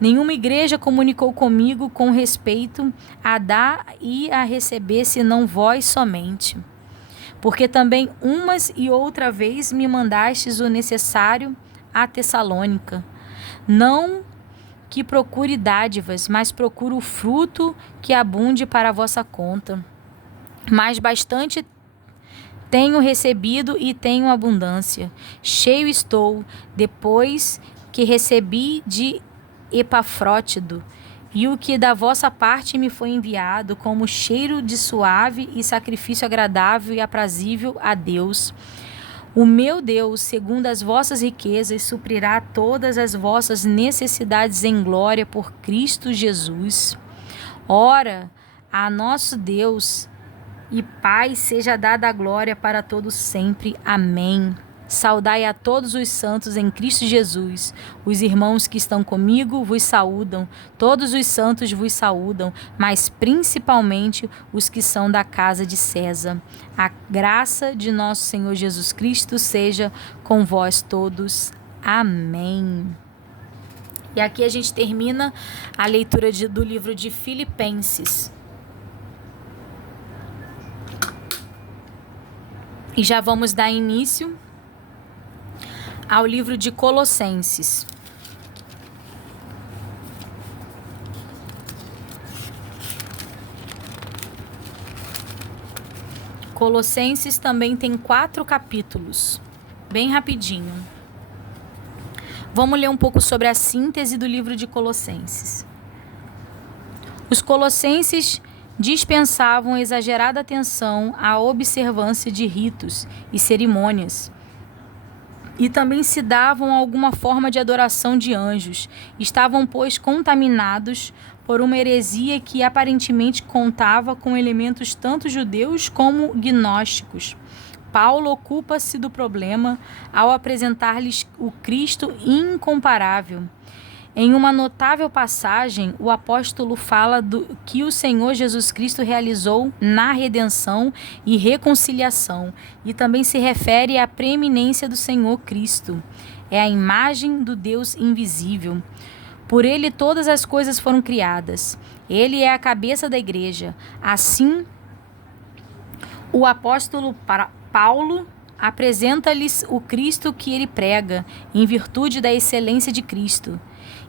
nenhuma igreja comunicou comigo com respeito a dar e a receber, senão vós somente. Porque também umas e outra vez me mandastes o necessário a Tessalônica. Não que procure dádivas, mas procuro o fruto que abunde para a vossa conta. Mas bastante tenho recebido e tenho abundância. Cheio estou, depois que recebi de Epafródito, e o que da vossa parte me foi enviado, como cheiro de suave e sacrifício agradável e aprazível a Deus. O meu Deus, segundo as vossas riquezas, suprirá todas as vossas necessidades em glória por Cristo Jesus. Ora, a nosso Deus e Pai seja dada a glória para todos sempre. Amém. Saudai a todos os santos em Cristo Jesus. Os irmãos que estão comigo vos saúdam. Todos os santos vos saúdam, mas principalmente os que são da casa de César. A graça de nosso Senhor Jesus Cristo seja com vós todos. Amém. E aqui a gente termina a leitura do livro de Filipenses. E já vamos dar início ao livro de Colossenses. Colossenses também tem 4 capítulos, bem rapidinho. Vamos ler um pouco sobre a síntese do livro de Colossenses. Os colossenses dispensavam exagerada atenção à observância de ritos e cerimônias, e também se davam alguma forma de adoração de anjos. Estavam, pois, contaminados por uma heresia que aparentemente contava com elementos tanto judeus como gnósticos. Paulo ocupa-se do problema ao apresentar-lhes o Cristo incomparável. Em uma notável passagem, o apóstolo fala do que o Senhor Jesus Cristo realizou na redenção e reconciliação, e também se refere à preeminência do Senhor Cristo. É a imagem do Deus invisível. Por ele todas as coisas foram criadas. Ele é a cabeça da igreja. Assim, o apóstolo Paulo apresenta-lhes o Cristo que ele prega, em virtude da excelência de Cristo,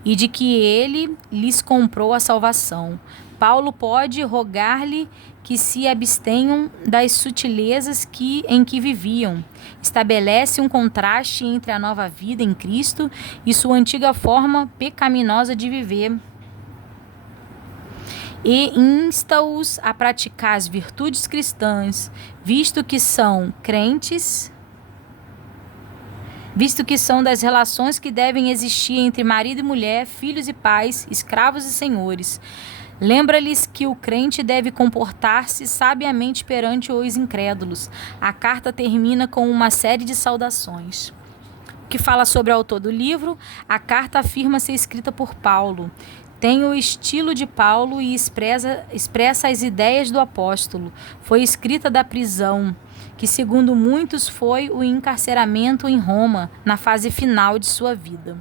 e de que ele lhes comprou a salvação. Paulo pode rogar-lhe que se abstenham das sutilezas em que viviam. Estabelece um contraste entre a nova vida em Cristo e sua antiga forma pecaminosa de viver, e insta-os a praticar as virtudes cristãs, visto que são das relações que devem existir entre marido e mulher, filhos e pais, escravos e senhores. Lembra-lhes que o crente deve comportar-se sabiamente perante os incrédulos. A carta termina com uma série de saudações. Que fala sobre o autor do livro, a carta afirma ser escrita por Paulo. Tem o estilo de Paulo e expressa as ideias do apóstolo. Foi escrita da prisão, que segundo muitos foi o encarceramento em Roma, na fase final de sua vida.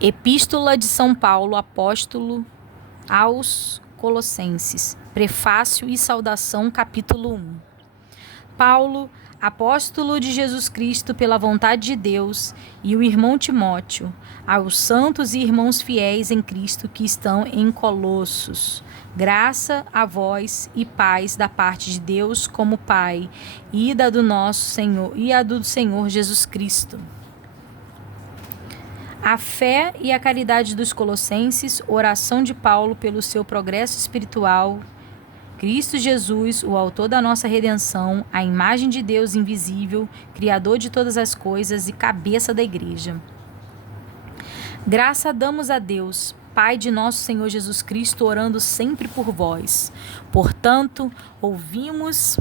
Epístola de São Paulo, apóstolo aos Colossenses. Prefácio e saudação, capítulo 1. Paulo, apóstolo de Jesus Cristo pela vontade de Deus, e o irmão Timóteo, aos santos e irmãos fiéis em Cristo que estão em Colossos. Graça a vós e paz da parte de Deus como Pai, e da do nosso Senhor e a do Senhor Jesus Cristo. A fé e a caridade dos colossenses, oração de Paulo pelo seu progresso espiritual. Cristo Jesus, o autor da nossa redenção, a imagem de Deus invisível, criador de todas as coisas e cabeça da igreja. Graça damos a Deus, Pai de nosso Senhor Jesus Cristo, orando sempre por vós. Portanto, ouvimos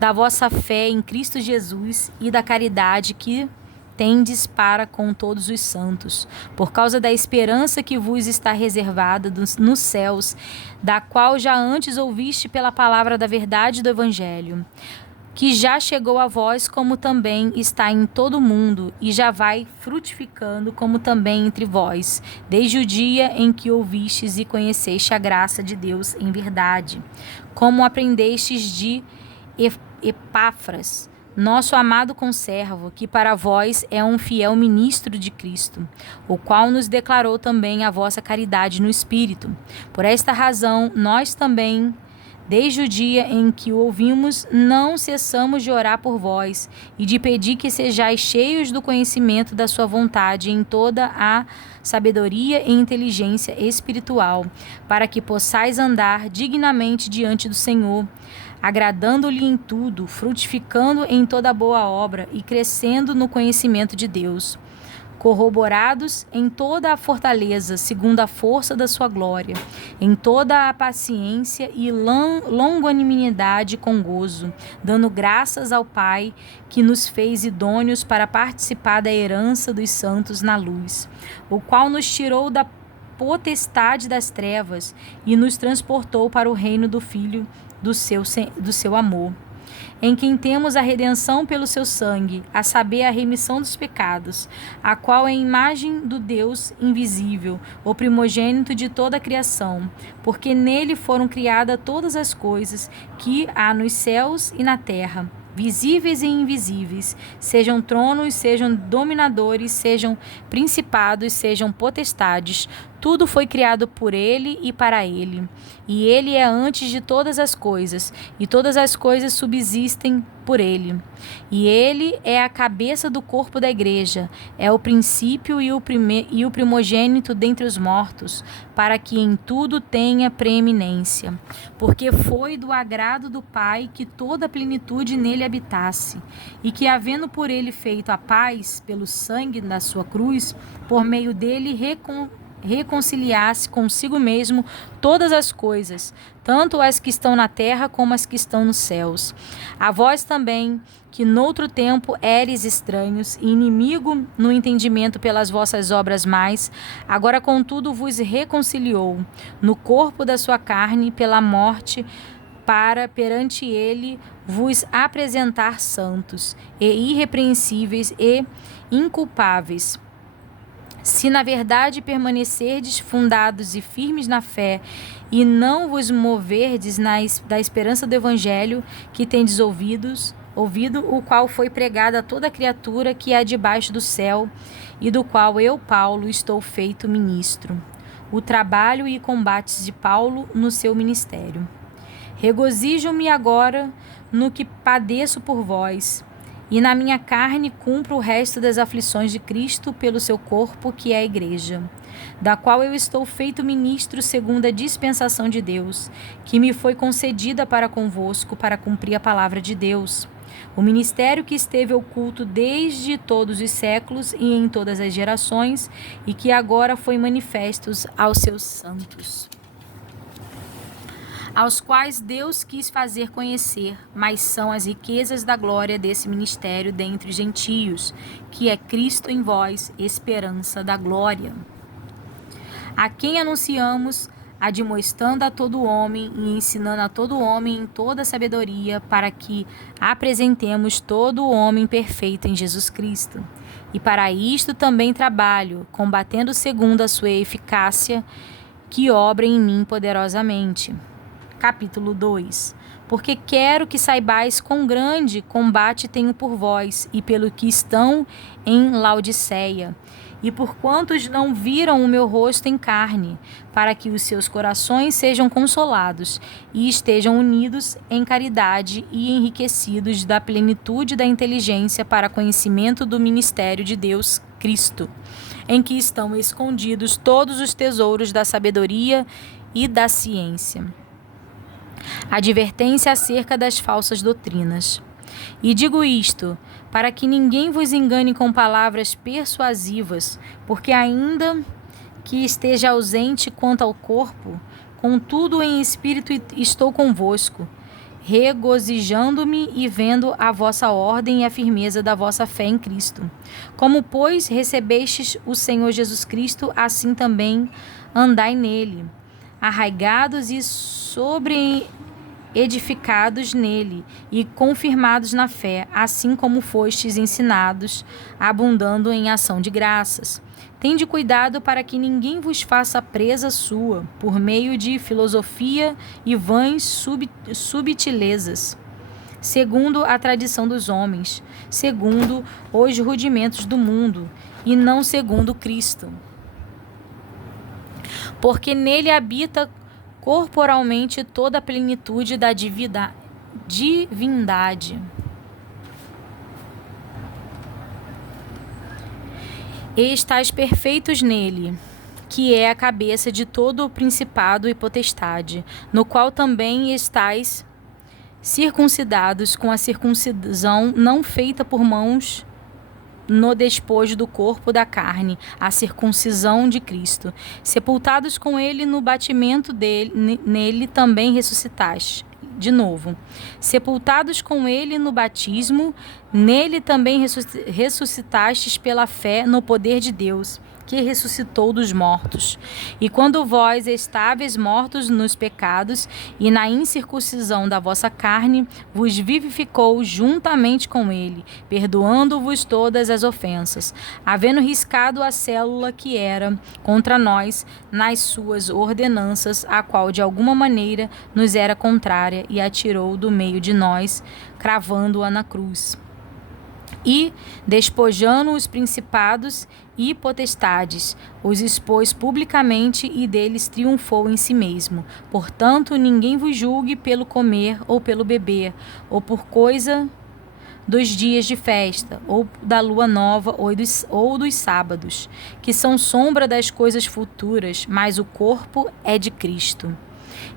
da vossa fé em Cristo Jesus e da caridade que tendes para com todos os santos, por causa da esperança que vos está reservada nos céus, da qual já antes ouviste pela palavra da verdade do Evangelho, que já chegou a vós, como também está em todo o mundo, e já vai frutificando, como também entre vós, desde o dia em que ouvistes e conheceste a graça de Deus em verdade, como aprendestes de Epáfras, nosso amado conservo, que para vós é um fiel ministro de Cristo, o qual nos declarou também a vossa caridade no Espírito. Por esta razão, nós também, desde o dia em que o ouvimos, não cessamos de orar por vós e de pedir que sejais cheios do conhecimento da sua vontade em toda a sabedoria e inteligência espiritual, para que possais andar dignamente diante do Senhor, agradando-lhe em tudo, frutificando em toda boa obra e crescendo no conhecimento de Deus, corroborados em toda a fortaleza, segundo a força da sua glória, em toda a paciência e longanimidade com gozo, dando graças ao Pai, que nos fez idôneos para participar da herança dos santos na luz, o qual nos tirou da potestade das trevas e nos transportou para o reino do Filho do seu amor, em quem temos a redenção pelo seu sangue, a saber, a remissão dos pecados, a qual é a imagem do Deus invisível, o primogênito de toda a criação, porque nele foram criadas todas as coisas que há nos céus e na terra, visíveis e invisíveis, sejam tronos, sejam dominadores, sejam principados, sejam potestades. Tudo foi criado por ele e para ele. E ele é antes de todas as coisas, e todas as coisas subsistem por ele. E ele é a cabeça do corpo da igreja, é o princípio e o primogênito dentre os mortos, para que em tudo tenha preeminência. Porque foi do agrado do Pai que toda a plenitude nele habitasse, e que, havendo por ele feito a paz pelo sangue da sua cruz, por meio dele reconciliasse consigo mesmo todas as coisas, tanto as que estão na terra como as que estão nos céus. A vós também, que noutro tempo éreis estranhos e inimigo no entendimento pelas vossas obras mais, agora contudo vos reconciliou no corpo da sua carne pela morte, para perante ele vos apresentar santos e irrepreensíveis e inculpáveis. Se na verdade permanecerdes fundados e firmes na fé, e não vos moverdes da esperança do evangelho que tendes ouvido, o qual foi pregado a toda criatura que há debaixo do céu, e do qual eu, Paulo, estou feito ministro. O trabalho e combates de Paulo no seu ministério. Regozijo-me agora no que padeço por vós, e na minha carne cumpro o resto das aflições de Cristo pelo seu corpo, que é a igreja, da qual eu estou feito ministro segundo a dispensação de Deus, que me foi concedida para convosco, para cumprir a palavra de Deus. O ministério que esteve oculto desde todos os séculos e em todas as gerações, e que agora foi manifesto aos seus santos, aos quais Deus quis fazer conhecer, mas são as riquezas da glória desse ministério dentre os gentios, que é Cristo em vós, esperança da glória. A quem anunciamos, admoestando a todo homem e ensinando a todo homem em toda sabedoria, para que apresentemos todo o homem perfeito em Jesus Cristo. E para isto também trabalho, combatendo segundo a sua eficácia, que obra em mim poderosamente. Capítulo 2. Porque quero que saibais quão grande combate tenho por vós e pelo que estão em Laodiceia, e por quantos não viram o meu rosto em carne, para que os seus corações sejam consolados e estejam unidos em caridade e enriquecidos da plenitude da inteligência para conhecimento do ministério de Deus Cristo, em que estão escondidos todos os tesouros da sabedoria e da ciência. Advertência acerca das falsas doutrinas. E digo isto, para que ninguém vos engane com palavras persuasivas, porque ainda que esteja ausente quanto ao corpo, contudo em espírito estou convosco, regozijando-me e vendo a vossa ordem e a firmeza da vossa fé em Cristo. Como, pois, recebestes o Senhor Jesus Cristo, assim também andai nele, arraigados e edificados nele e confirmados na fé, assim como fostes ensinados, abundando em ação de graças. Tende cuidado para que ninguém vos faça presa sua, por meio de filosofia e vãs subtilezas, segundo a tradição dos homens, segundo os rudimentos do mundo, e não segundo Cristo. Porque nele habita corporalmente toda a plenitude da divindade. E estáis perfeitos nele, que é a cabeça de todo o principado e potestade, no qual também estáis circuncidados com a circuncisão não feita por mãos, no despojo do corpo da carne, a circuncisão de Cristo. Sepultados com ele no batimento dele, nele também ressuscitaste. De novo, sepultados com ele no batismo, nele também ressuscitastes pela fé no poder de Deus, que ressuscitou dos mortos. E quando vós estáveis mortos nos pecados e na incircuncisão da vossa carne, vos vivificou juntamente com ele, perdoando-vos todas as ofensas, havendo riscado a célula que era contra nós nas suas ordenanças, a qual de alguma maneira nos era contrária, e a tirou do meio de nós, cravando-a na cruz. E, despojando os principados e potestades, os expôs publicamente e deles triunfou em si mesmo. Portanto, ninguém vos julgue pelo comer ou pelo beber, ou por coisa dos dias de festa, ou da lua nova, ou dos sábados, que são sombra das coisas futuras, mas o corpo é de Cristo.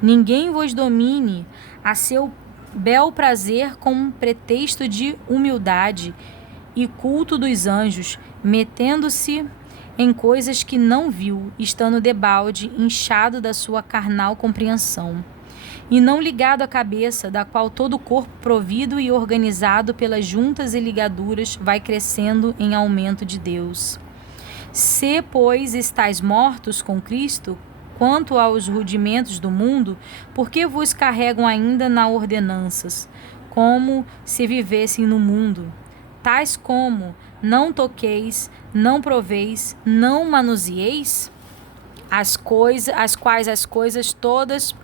Ninguém vos domine a seu bel prazer com pretexto de humildade e culto dos anjos, metendo-se em coisas que não viu, estando debalde, inchado da sua carnal compreensão, e não ligado à cabeça, da qual todo o corpo provido e organizado pelas juntas e ligaduras vai crescendo em aumento de Deus. Se, pois, estáis mortos com Cristo, quanto aos rudimentos do mundo, por que vos carregam ainda na ordenanças, como se vivessem no mundo? Tais como: não toqueis, não proveis, não manuseeis, as quais as coisas todas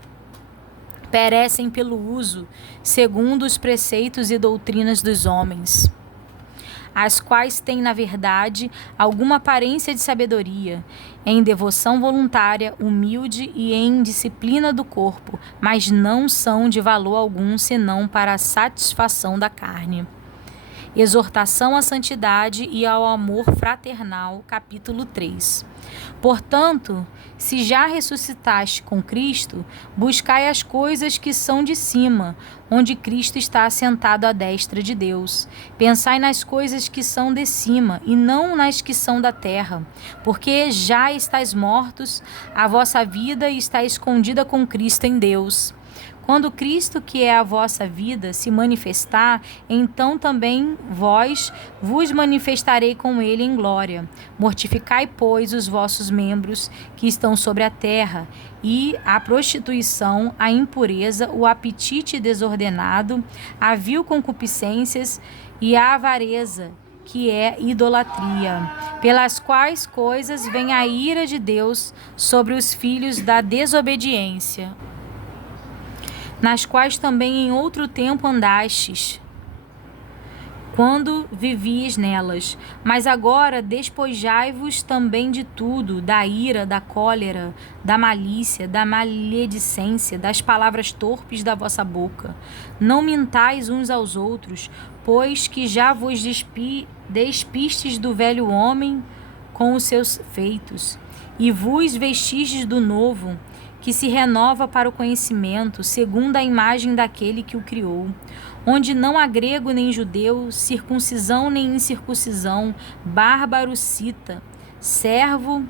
perecem pelo uso, segundo os preceitos e doutrinas dos homens, as quais têm, na verdade, alguma aparência de sabedoria, em devoção voluntária, humilde e em disciplina do corpo, mas não são de valor algum senão para a satisfação da carne. Exortação à santidade e ao amor fraternal, capítulo 3. Portanto, se já ressuscitaste com Cristo, buscai as coisas que são de cima, onde Cristo está assentado à destra de Deus. Pensai nas coisas que são de cima, e não nas que são da terra, porque já estáis mortos, a vossa vida está escondida com Cristo em Deus. Quando Cristo, que é a vossa vida, se manifestar, então também vós vos manifestarei com ele em glória. Mortificai, pois, os vossos membros que estão sobre a terra, e a prostituição, a impureza, o apetite desordenado, a vil concupiscências e a avareza, que é idolatria, pelas quais coisas vem a ira de Deus sobre os filhos da desobediência, nas quais também em outro tempo andastes, quando vivias nelas. Mas agora despojai-vos também de tudo, da ira, da cólera, da malícia, da maledicência, das palavras torpes da vossa boca. Não mintais uns aos outros, pois que já vos despistes do velho homem com os seus feitos, e vos vestistes do novo, que se renova para o conhecimento, segundo a imagem daquele que o criou, onde não há grego nem judeu, circuncisão nem incircuncisão, bárbaro, cita, servo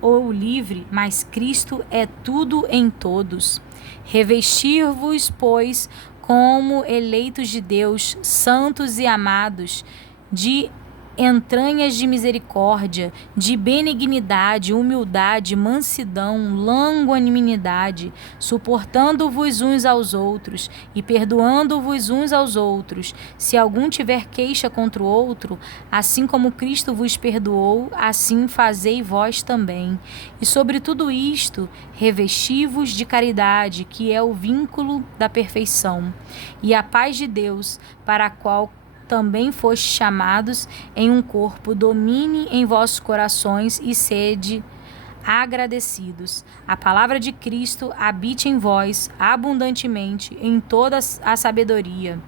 ou livre, mas Cristo é tudo em todos. Revestir-vos, pois, como eleitos de Deus, santos e amados, de entranhas de misericórdia, de benignidade, humildade, mansidão, longanimidade, suportando-vos uns aos outros e perdoando-vos uns aos outros. Se algum tiver queixa contra o outro, assim como Cristo vos perdoou, assim fazei vós também. E sobre tudo isto, revesti-vos de caridade, que é o vínculo da perfeição, e a paz de Deus, para a qual também fostes chamados em um corpo, domine em vossos corações e sede agradecidos. A palavra de Cristo habite em vós abundantemente em toda a sabedoria,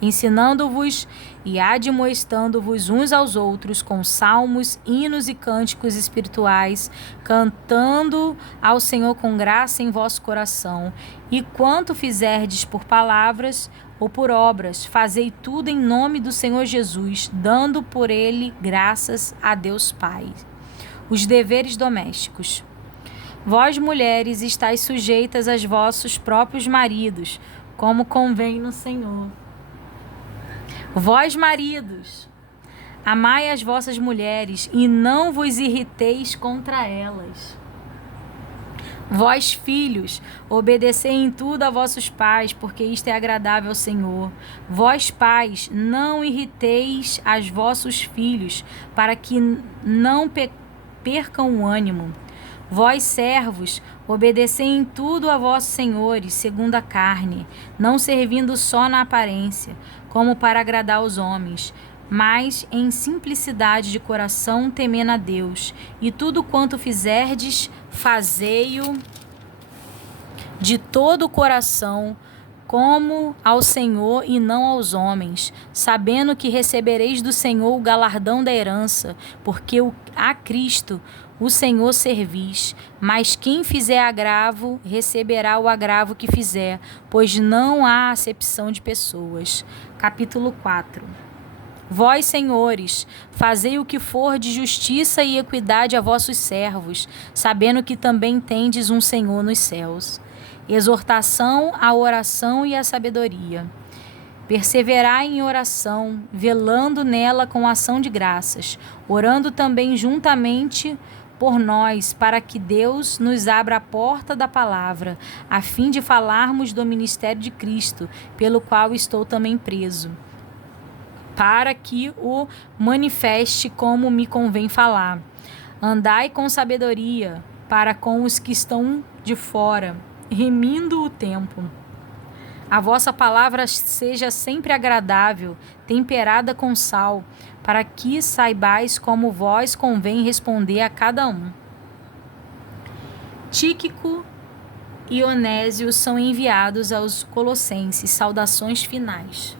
ensinando-vos e admoestando-vos uns aos outros com salmos, hinos e cânticos espirituais, cantando ao Senhor com graça em vosso coração. E quanto fizerdes por palavras ou por obras, fazei tudo em nome do Senhor Jesus, dando por ele graças a Deus Pai. Os deveres domésticos. Vós, mulheres, estáis sujeitas aos vossos próprios maridos, como convém no Senhor. Vós, maridos, amai as vossas mulheres e não vos irriteis contra elas. Vós, filhos, obedecei em tudo a vossos pais, porque isto é agradável ao Senhor. Vós, pais, não irriteis aos vossos filhos, para que não percam o ânimo. Vós, servos, obedecei em tudo a vossos senhores, segundo a carne, não servindo só na aparência, como para agradar aos homens, mas em simplicidade de coração temendo a Deus. E tudo quanto fizerdes, fazei-o de todo o coração, como ao Senhor e não aos homens, sabendo que recebereis do Senhor o galardão da herança, porque a Cristo o Senhor servis. Mas quem fizer agravo, receberá o agravo que fizer, pois não há acepção de pessoas. Capítulo 4. Vós, senhores, fazei o que for de justiça e equidade a vossos servos, sabendo que também tendes um Senhor nos céus. Exortação à oração e à sabedoria. Perseverai em oração, velando nela com ação de graças, orando também juntamente por nós, para que Deus nos abra a porta da palavra, a fim de falarmos do ministério de Cristo, pelo qual estou também preso, para que o manifeste como me convém falar. Andai com sabedoria para com os que estão de fora, remindo o tempo. A vossa palavra seja sempre agradável, temperada com sal, para que saibais como vós convém responder a cada um. Tíquico e Onésio são enviados aos Colossenses. Saudações finais.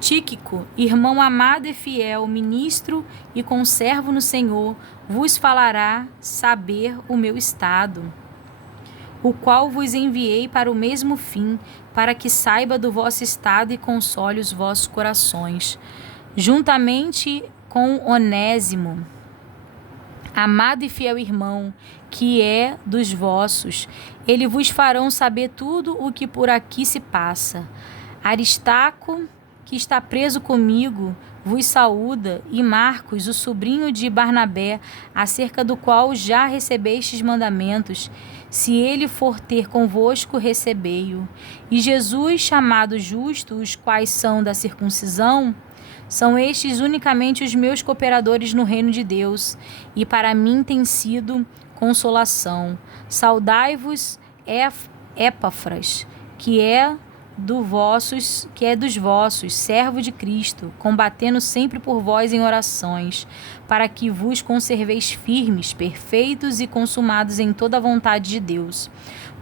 Tíquico, irmão amado e fiel, ministro e conservo no Senhor, vos falará saber o meu estado, o qual vos enviei para o mesmo fim, para que saiba do vosso estado e console os vossos corações. Juntamente com Onésimo, amado e fiel irmão, que é dos vossos, ele vos farão saber tudo o que por aqui se passa. Aristarco, que está preso comigo, vos saúda, e Marcos, o sobrinho de Barnabé, acerca do qual já recebestes mandamentos. Se ele for ter convosco, recebei-o. E Jesus, chamado justo, os quais são da circuncisão, são estes unicamente os meus cooperadores no reino de Deus, e para mim tem sido consolação. Saudai-vos, Epáfras, que é dos vossos, servo de Cristo, combatendo sempre por vós em orações, para que vos conserveis firmes, perfeitos e consumados em toda a vontade de Deus.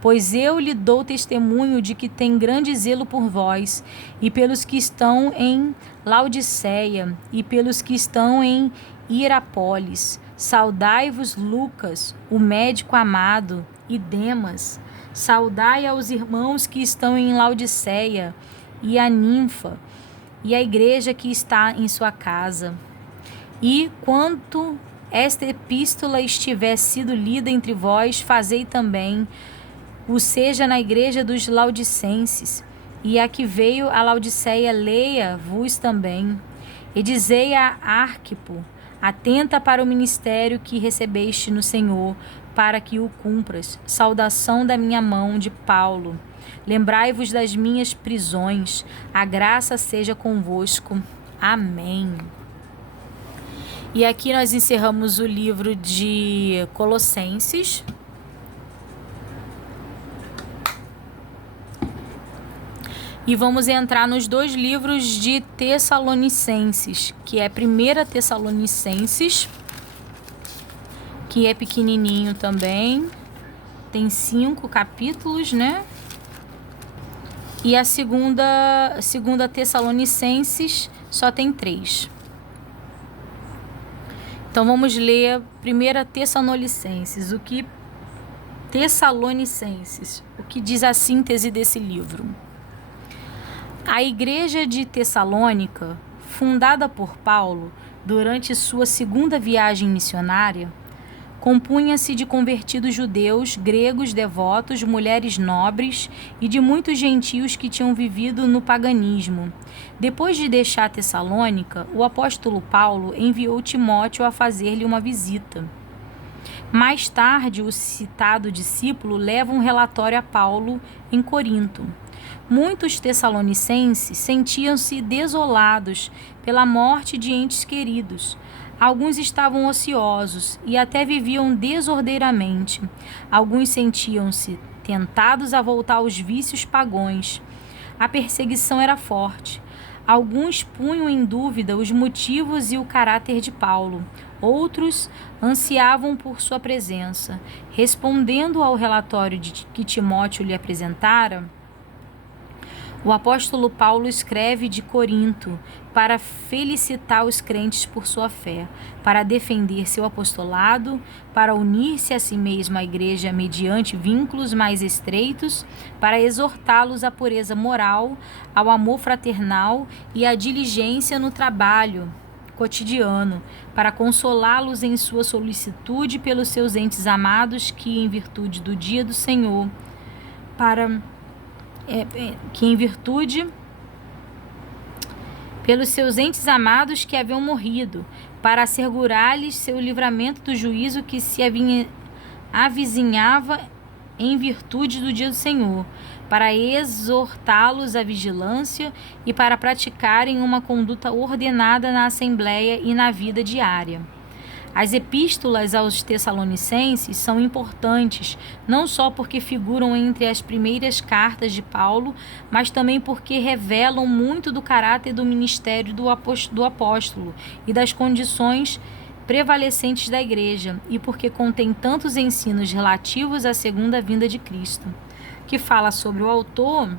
Pois eu lhe dou testemunho de que tem grande zelo por vós, e pelos que estão em Laodiceia, e pelos que estão em Hierápolis. Saudai-vos Lucas, o médico amado, e Demas. Saudai aos irmãos que estão em Laodiceia, e a Ninfa, e a igreja que está em sua casa. E quanto esta epístola estiver sido lida entre vós, fazei também o seja na igreja dos Laodicenses, e a que veio a Laodiceia leia-vos também. E dizei a Arquipo, atenta para o ministério que recebeste no Senhor, para que o cumpras. Saudação da minha mão, de Paulo. Lembrai-vos das minhas prisões. A graça seja convosco. Amém. E aqui nós encerramos o livro de Colossenses. E vamos entrar nos dois livros de Tessalonicenses, que é 1 Tessalonicenses, que é pequenininho também, tem 5 capítulos, né? E a segunda Tessalonicenses só tem 3. Então vamos ler 1 Tessalonicenses, o que diz a síntese desse livro. A igreja de Tessalônica, fundada por Paulo durante sua segunda viagem missionária, compunha-se de convertidos judeus, gregos devotos, mulheres nobres e de muitos gentios que tinham vivido no paganismo. Depois de deixar Tessalônica, o apóstolo Paulo enviou Timóteo a fazer-lhe uma visita. Mais tarde, o citado discípulo leva um relatório a Paulo em Corinto. Muitos tessalonicenses sentiam-se desolados pela morte de entes queridos. Alguns estavam ociosos e até viviam desordeiramente. Alguns sentiam-se tentados a voltar aos vícios pagãos. A perseguição era forte. Alguns punham em dúvida os motivos e o caráter de Paulo. Outros ansiavam por sua presença. Respondendo ao relatório que Timóteo lhe apresentara, o apóstolo Paulo escreve de Corinto para felicitar os crentes por sua fé, para defender seu apostolado, para unir-se a si mesmo à igreja mediante vínculos mais estreitos, para exortá-los à pureza moral, ao amor fraternal e à diligência no trabalho cotidiano, para consolá-los em sua solicitude pelos seus entes amados que, em virtude do dia do Senhor, pelos seus entes amados que haviam morrido, para assegurar-lhes seu livramento do juízo que se avizinhava em virtude do dia do Senhor, para exortá-los à vigilância e para praticarem uma conduta ordenada na assembleia e na vida diária. As epístolas aos Tessalonicenses são importantes, não só porque figuram entre as primeiras cartas de Paulo, mas também porque revelam muito do caráter do ministério do apóstolo e das condições prevalecentes da igreja, e porque contém tantos ensinos relativos à segunda vinda de Cristo. Que fala sobre o autor,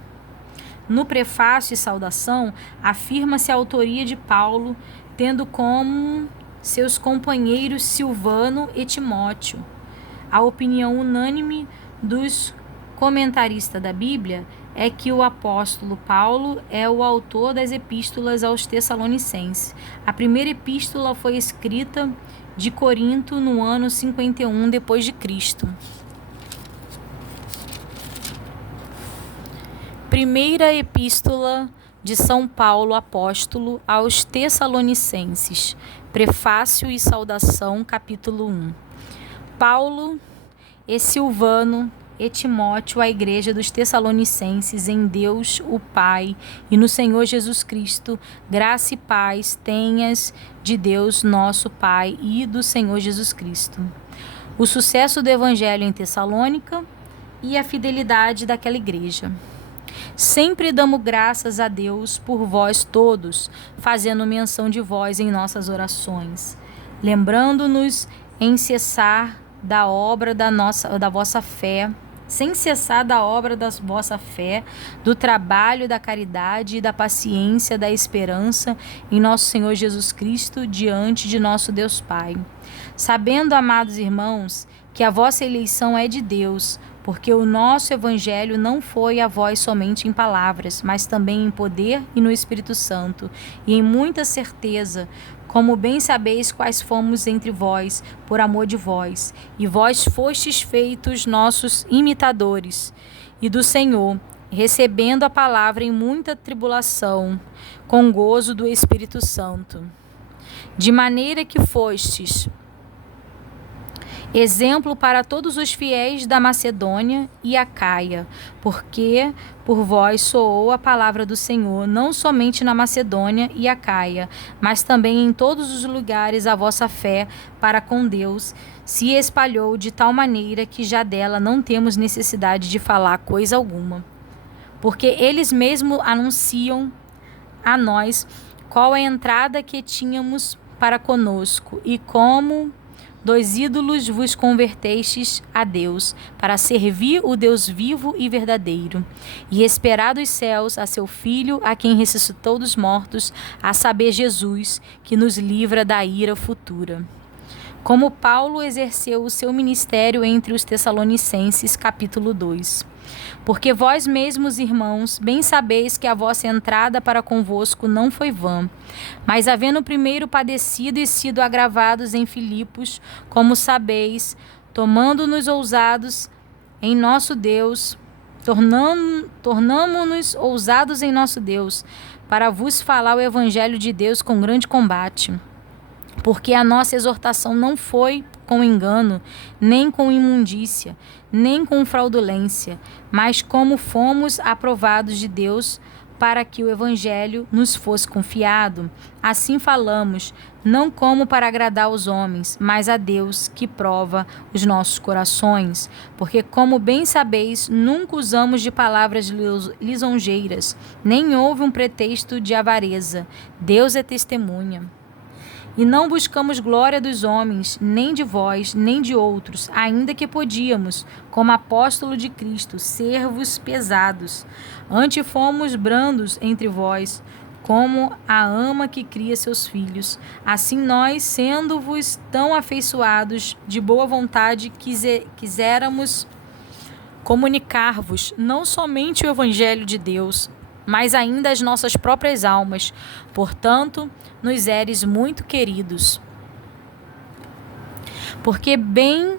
no prefácio e saudação, afirma-se a autoria de Paulo, tendo como seus companheiros Silvano e Timóteo. A opinião unânime dos comentaristas da Bíblia é que o apóstolo Paulo é o autor das epístolas aos Tessalonicenses. A primeira epístola foi escrita de Corinto no ano 51 depois de Cristo. Primeira epístola de São Paulo apóstolo aos Tessalonicenses. Prefácio e saudação, capítulo 1. Paulo e Silvano e Timóteo à igreja dos Tessalonicenses em Deus o Pai e no Senhor Jesus Cristo, graça e paz tenhas de Deus nosso Pai e do Senhor Jesus Cristo. O sucesso do Evangelho em Tessalônica e a fidelidade daquela igreja. Sempre damos graças a Deus por vós todos, fazendo menção de vós em nossas orações, lembrando-nos em cessar da obra da vossa fé, sem cessar da obra da vossa fé, do trabalho da caridade e da paciência da esperança em nosso Senhor Jesus Cristo diante de nosso Deus Pai. Sabendo, amados irmãos, que a vossa eleição é de Deus, porque o nosso Evangelho não foi a vós somente em palavras, mas também em poder e no Espírito Santo, e em muita certeza, como bem sabeis quais fomos entre vós, por amor de vós, e vós fostes feitos nossos imitadores, e do Senhor, recebendo a palavra em muita tribulação, com gozo do Espírito Santo. De maneira que fostes exemplo para todos os fiéis da Macedônia e Acaia, porque por vós soou a palavra do Senhor, não somente na Macedônia e Acaia, mas também em todos os lugares a vossa fé para com Deus se espalhou de tal maneira que já dela não temos necessidade de falar coisa alguma. Porque eles mesmos anunciam a nós qual a entrada que tínhamos para conosco e como dos ídolos vos convertestes a Deus, para servir o Deus vivo e verdadeiro, e esperar dos céus a seu Filho, a quem ressuscitou dos mortos, a saber Jesus, que nos livra da ira futura. Como Paulo exerceu o seu ministério entre os Tessalonicenses, capítulo 2. Porque vós mesmos, irmãos, bem sabeis que a vossa entrada para convosco não foi vã, mas havendo primeiro padecido e sido agravados em Filipos, como sabeis, tornamo-nos ousados em nosso Deus, para vos falar o Evangelho de Deus com grande combate. Porque a nossa exortação não foi com engano, nem com imundícia, nem com fraudulência, mas como fomos aprovados de Deus para que o evangelho nos fosse confiado. Assim falamos, não como para agradar os homens, mas a Deus que prova os nossos corações. Porque, como bem sabeis, nunca usamos de palavras lisonjeiras, nem houve um pretexto de avareza. Deus é testemunha. E não buscamos glória dos homens, nem de vós, nem de outros, ainda que podíamos, como apóstolo de Cristo, ser-vos pesados. Antes fomos brandos entre vós, como a ama que cria seus filhos. Assim nós, sendo-vos tão afeiçoados, de boa vontade, quiséramos comunicar-vos não somente o evangelho de Deus, mas ainda as nossas próprias almas. Portanto, nos eres muito queridos. Porque bem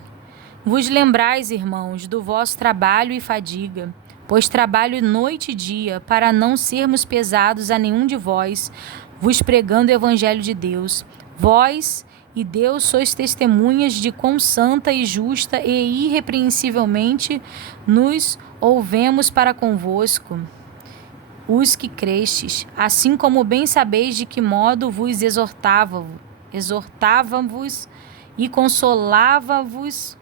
vos lembrais, irmãos, do vosso trabalho e fadiga, pois trabalho noite e dia, para não sermos pesados a nenhum de vós, vos pregando o evangelho de Deus. Vós e Deus sois testemunhas de quão santa e justa e irrepreensivelmente nos ouvemos para convosco, os que crestes, assim como bem sabeis de que modo vos exortávamos e consolávamos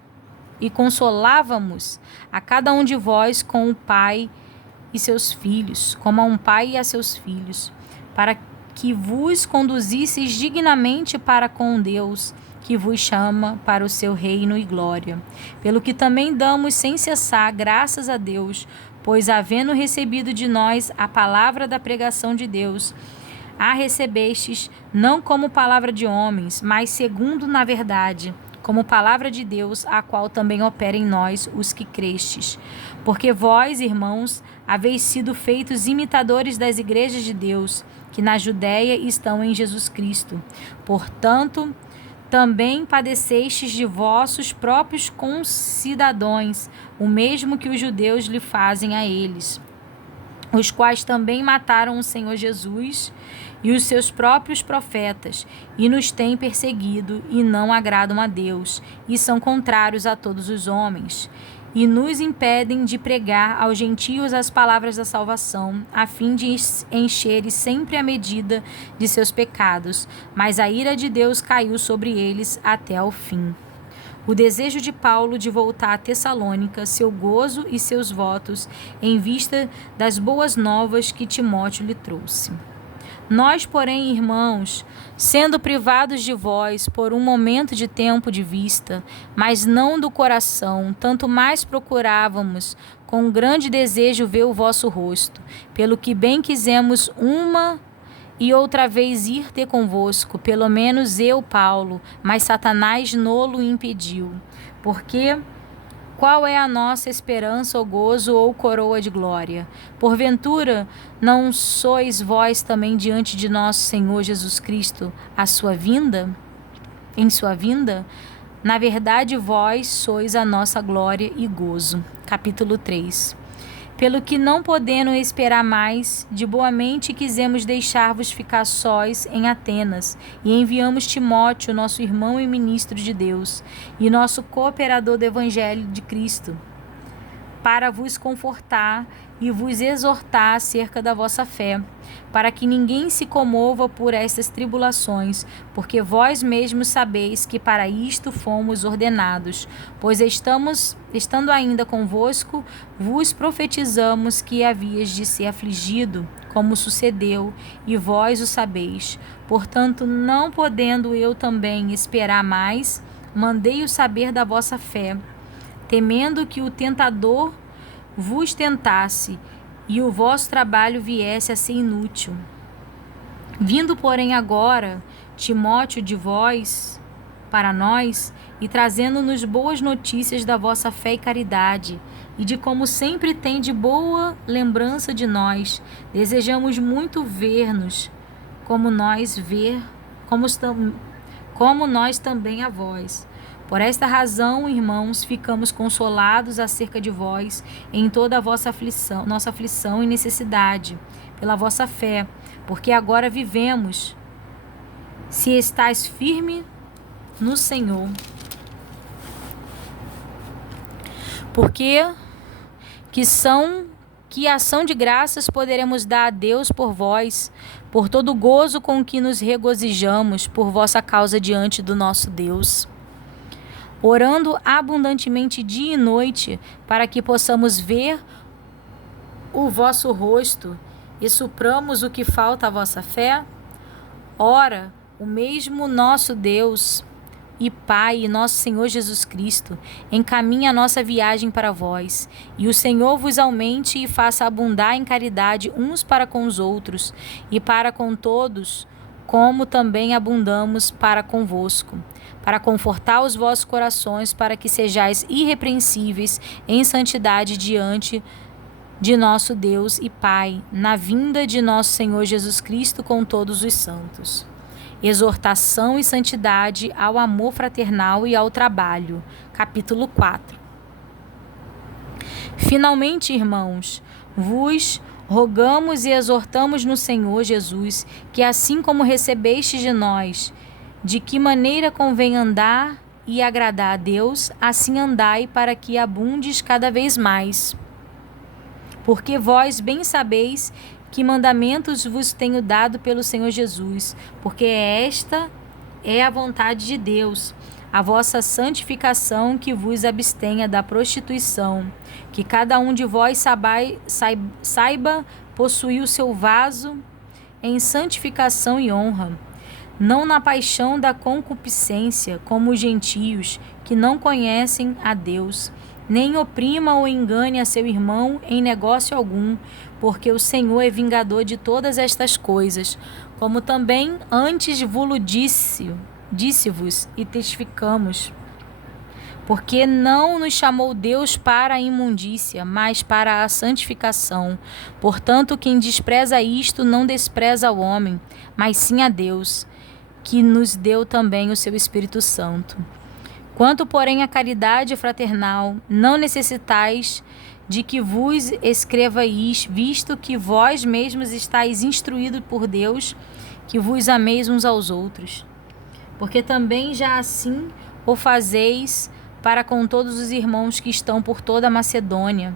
a cada um de vós com o Pai e seus filhos, como a um pai e a seus filhos, para que vos conduzisseis dignamente para com Deus, que vos chama para o seu reino e glória. Pelo que também damos sem cessar graças a Deus, pois, havendo recebido de nós a palavra da pregação de Deus, a recebestes não como palavra de homens, mas segundo na verdade, como palavra de Deus, a qual também opera em nós os que crestes. Porque vós, irmãos, haveis sido feitos imitadores das igrejas de Deus, que na Judéia estão em Jesus Cristo. Portanto, também padecestes de vossos próprios concidadãos, o mesmo que os judeus lhe fazem a eles, os quais também mataram o Senhor Jesus e os seus próprios profetas, e nos têm perseguido, e não agradam a Deus, e são contrários a todos os homens, e nos impedem de pregar aos gentios as palavras da salvação, a fim de encherem sempre a medida de seus pecados. Mas a ira de Deus caiu sobre eles até ao fim. O desejo de Paulo de voltar a Tessalônica, seu gozo e seus votos, em vista das boas novas que Timóteo lhe trouxe. Nós, porém, irmãos, sendo privados de vós por um momento de tempo de vista, mas não do coração, tanto mais procurávamos com grande desejo ver o vosso rosto, pelo que bem quisemos uma e outra vez ir ter convosco, pelo menos eu, Paulo, mas Satanás nolo impediu. Porque qual é a nossa esperança ou gozo ou coroa de glória? Porventura, não sois vós também diante de nosso Senhor Jesus Cristo em sua vinda? Na verdade, vós sois a nossa glória e gozo. Capítulo 3. Pelo que não podendo esperar mais, de boa mente quisemos deixar-vos ficar sós em Atenas, e enviamos Timóteo, nosso irmão e ministro de Deus, e nosso cooperador do Evangelho de Cristo, para vos confortar e vos exortar acerca da vossa fé, para que ninguém se comova por estas tribulações, porque vós mesmos sabeis que para isto fomos ordenados, pois estando ainda convosco, vos profetizamos que havias de ser afligido, como sucedeu, e vós o sabeis. Portanto, não podendo eu também esperar mais, mandei-o saber da vossa fé, temendo que o tentador vos tentasse e o vosso trabalho viesse a ser inútil. Vindo, porém, agora Timóteo de vós para nós, e trazendo-nos boas notícias da vossa fé e caridade, e de como sempre tende boa lembrança de nós, desejamos muito ver-nos, como nós também a vós. Por esta razão, irmãos, ficamos consolados acerca de vós em toda a vossa aflição, nossa aflição e necessidade, pela vossa fé, porque agora vivemos, se estáis firme no Senhor. Porque que ação de graças poderemos dar a Deus por vós, por todo o gozo com que nos regozijamos por vossa causa diante do nosso Deus, orando abundantemente dia e noite, para que possamos ver o vosso rosto e supramos o que falta à vossa fé? Ora, o mesmo nosso Deus e Pai e nosso Senhor Jesus Cristo encaminha a nossa viagem para vós, e o Senhor vos aumente e faça abundar em caridade uns para com os outros e para com todos, como também abundamos para convosco, para confortar os vossos corações, para que sejais irrepreensíveis em santidade diante de nosso Deus e Pai, na vinda de nosso Senhor Jesus Cristo com todos os santos. Exortação e santidade ao amor fraternal e ao trabalho. Capítulo 4. Finalmente, irmãos, vos rogamos e exortamos no Senhor Jesus, que assim como recebestes de nós, de que maneira convém andar e agradar a Deus, assim andai, para que abundes cada vez mais. Porque vós bem sabeis que mandamentos vos tenho dado pelo Senhor Jesus, porque esta é a vontade de Deus, a vossa santificação, que vos abstenha da prostituição, que cada um de vós saiba possuir o seu vaso em santificação e honra, não na paixão da concupiscência, como os gentios, que não conhecem a Deus, nem oprima ou engane a seu irmão em negócio algum, porque o Senhor é vingador de todas estas coisas, como também antes vos disse-vos e testificamos. Porque não nos chamou Deus para a imundícia, mas para a santificação. Portanto, quem despreza isto não despreza o homem, mas sim a Deus, que nos deu também o seu Espírito Santo. Quanto, porém, à caridade fraternal, não necessitais de que vos escreva isto, visto que vós mesmos estáis instruídos por Deus, que vos ameis uns aos outros. Porque também já assim o fazeis para com todos os irmãos que estão por toda a Macedônia.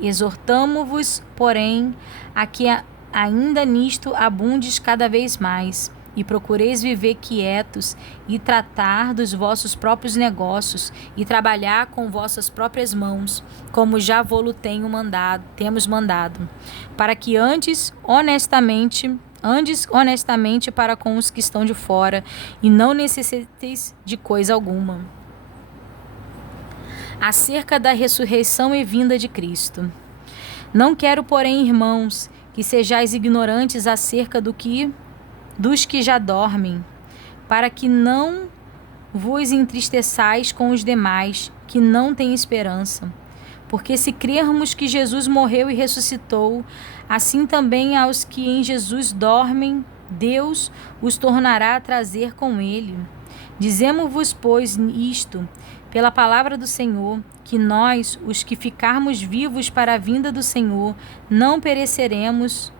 Exortamo-vos, porém, a que ainda nisto abundes cada vez mais, e procureis viver quietos e tratar dos vossos próprios negócios e trabalhar com vossas próprias mãos, como já vô-lo temos mandado, para que andes honestamente para com os que estão de fora e não necessiteis de coisa alguma. Acerca da ressurreição e vinda de Cristo. Não quero, porém, irmãos, que sejais ignorantes acerca dos que já dormem, para que não vos entristeçais com os demais, que não têm esperança. Porque se crermos que Jesus morreu e ressuscitou, assim também aos que em Jesus dormem, Deus os tornará a trazer com ele. Dizemos-vos, pois, isto, pela palavra do Senhor, que nós, os que ficarmos vivos para a vinda do Senhor, não predeceremos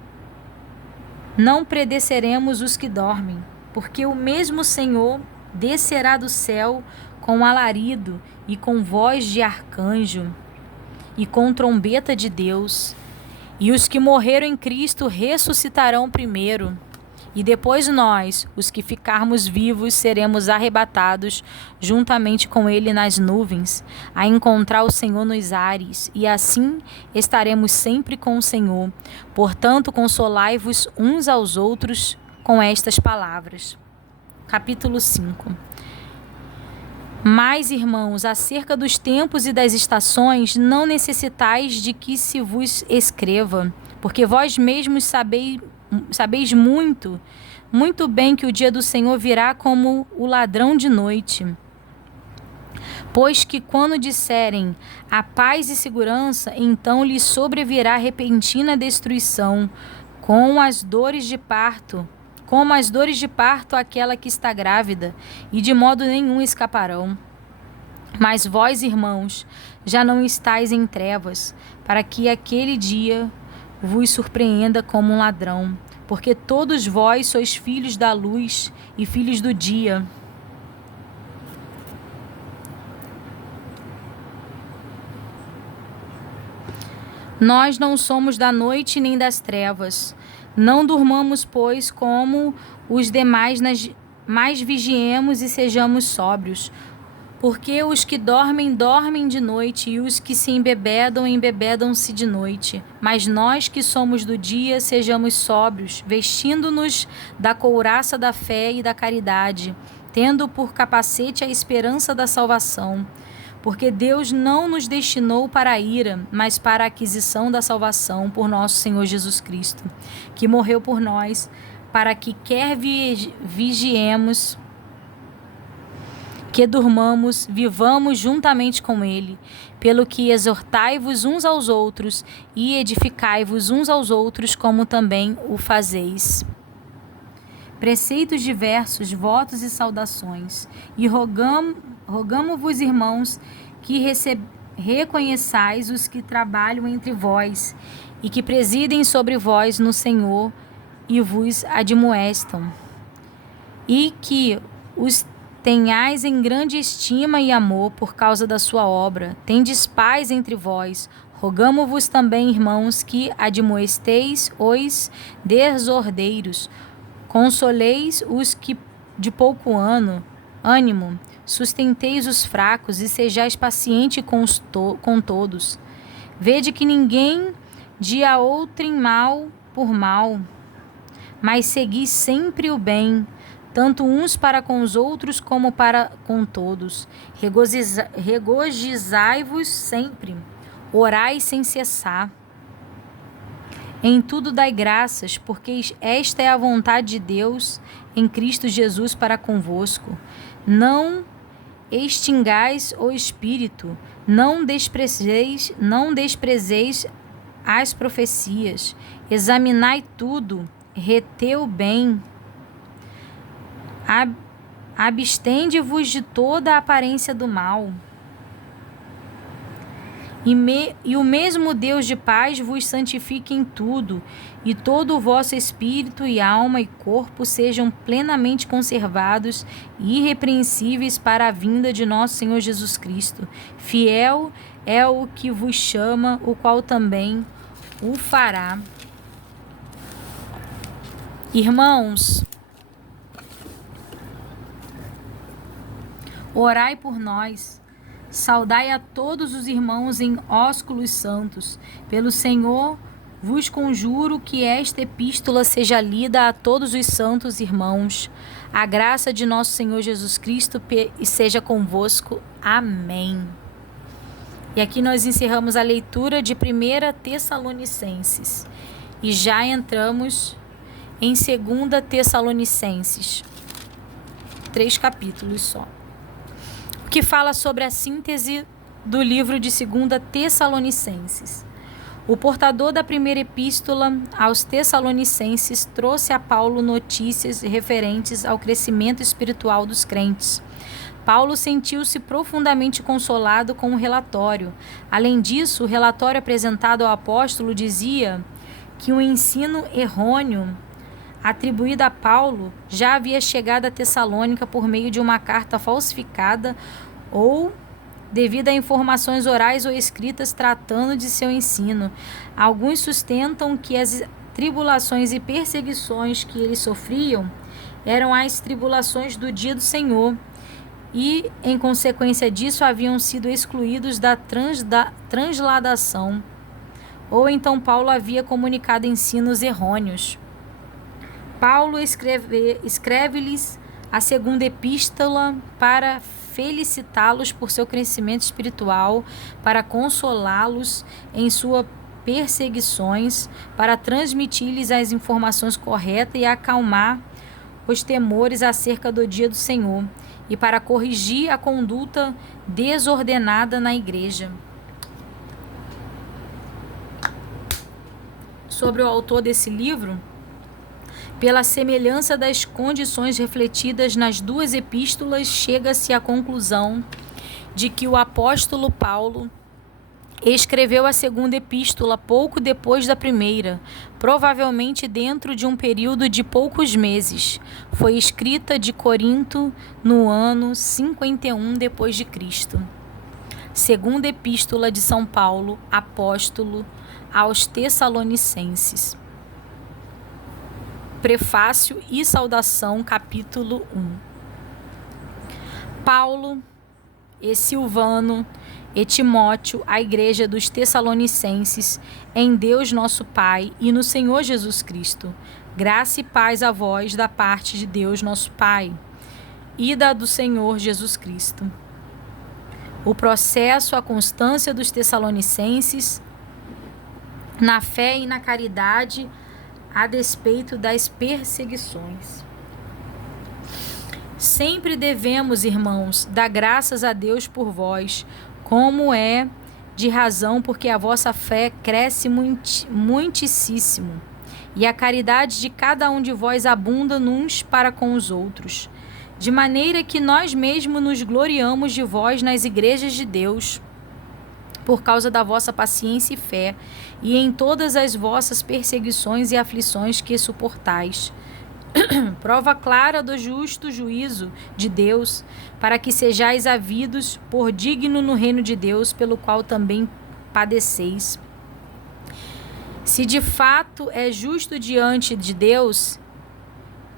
os que dormem, porque o mesmo Senhor descerá do céu com alarido e com voz de arcanjo e com trombeta de Deus, e os que morreram em Cristo ressuscitarão primeiro. E depois nós, os que ficarmos vivos, seremos arrebatados juntamente com ele nas nuvens, a encontrar o Senhor nos ares, e assim estaremos sempre com o Senhor. Portanto, consolai-vos uns aos outros com estas palavras. Capítulo 5. Mas, irmãos, acerca dos tempos e das estações, não necessitais de que se vos escreva, porque vós mesmos sabeis muito bem que o dia do Senhor virá como o ladrão de noite. Pois que quando disserem a paz e segurança, então lhes sobrevirá repentina destruição, como as dores de parto àquela que está grávida, e de modo nenhum escaparão. Mas vós, irmãos, já não estáis em trevas, para que aquele dia vos surpreenda como um ladrão, porque todos vós sois filhos da luz e filhos do dia. Nós não somos da noite nem das trevas. Não durmamos, pois, como os demais, mas vigiemos e sejamos sóbrios. Porque os que dormem, dormem de noite, e os que se embebedam, embebedam-se de noite. Mas nós que somos do dia, sejamos sóbrios, vestindo-nos da couraça da fé e da caridade, tendo por capacete a esperança da salvação. Porque Deus não nos destinou para a ira, mas para a aquisição da salvação por nosso Senhor Jesus Cristo, que morreu por nós, para que quer vigiemos, que durmamos, vivamos juntamente com Ele. Pelo que exortai-vos uns aos outros e edificai-vos uns aos outros, como também o fazeis. Preceitos diversos, votos e saudações. E rogamo-vos, irmãos, que reconheçais os que trabalham entre vós e que presidem sobre vós no Senhor e vos admoestam, e que os tenhais em grande estima e amor por causa da sua obra. Tendes paz entre vós. Rogamo-vos também, irmãos, que admoesteis os desordeiros, consoleis os que de pouco ânimo, sustenteis os fracos e sejais paciente com todos. Vede que ninguém dê a outrem mal por mal, mas segui sempre o bem, tanto uns para com os outros como para com todos. Regozijai-vos sempre, orai sem cessar. Em tudo dai graças, porque esta é a vontade de Deus em Cristo Jesus para convosco. Não extingais o espírito, não desprezeis as profecias. Examinai tudo, reteu o bem. Abstende-vos de toda a aparência do mal. E o mesmo Deus de paz vos santifique em tudo, e todo o vosso espírito e alma e corpo sejam plenamente conservados e irrepreensíveis para a vinda de nosso Senhor Jesus Cristo. Fiel é o que vos chama, o qual também o fará. Irmãos, orai por nós. Saudai a todos os irmãos em ósculos santos. Pelo Senhor vos conjuro que esta epístola seja lida a todos os santos irmãos. A graça de nosso Senhor Jesus Cristo seja convosco. Amém. E aqui nós encerramos a leitura de 1 Tessalonicenses. E já entramos em 2 Tessalonicenses. 3 capítulos só. Que fala sobre a síntese do livro de 2 Tessalonicenses. O portador da primeira epístola aos Tessalonicenses trouxe a Paulo notícias referentes ao crescimento espiritual dos crentes. Paulo sentiu-se profundamente consolado com o relatório. Além disso, o relatório apresentado ao apóstolo dizia que o ensino errôneo atribuída a Paulo já havia chegado a Tessalônica por meio de uma carta falsificada ou devido a informações orais ou escritas tratando de seu ensino. Alguns sustentam que as tribulações e perseguições que eles sofriam eram as tribulações do dia do Senhor e, em consequência disso, haviam sido excluídos da transladação. Ou então Paulo havia comunicado ensinos errôneos. Paulo escreve-lhes a segunda epístola para felicitá-los por seu crescimento espiritual, para consolá-los em suas perseguições, para transmitir-lhes as informações corretas e acalmar os temores acerca do dia do Senhor, e para corrigir a conduta desordenada na igreja. Sobre o autor desse livro, pela semelhança das condições refletidas nas duas epístolas, chega-se à conclusão de que o apóstolo Paulo escreveu a segunda epístola pouco depois da primeira, provavelmente dentro de um período de poucos meses. Foi escrita de Corinto no ano 51 d.C. Segunda epístola de São Paulo, apóstolo aos Tessalonicenses. Prefácio e saudação, capítulo 1. Paulo e Silvano e Timóteo, à igreja dos Tessalonicenses, em Deus nosso Pai e no Senhor Jesus Cristo. Graça e paz a vós da parte de Deus nosso Pai e da do Senhor Jesus Cristo. O processo, a constância dos Tessalonicenses na fé e na caridade, a despeito das perseguições. Sempre devemos, irmãos, dar graças a Deus por vós, como é de razão, porque a vossa fé cresce muitíssimo, e a caridade de cada um de vós abunda uns para com os outros, de maneira que nós mesmos nos gloriamos de vós nas igrejas de Deus, por causa da vossa paciência e fé, e em todas as vossas perseguições e aflições que suportais. Prova clara do justo juízo de Deus, para que sejais havidos por digno no reino de Deus, pelo qual também padeceis. Se de fato é justo diante de Deus,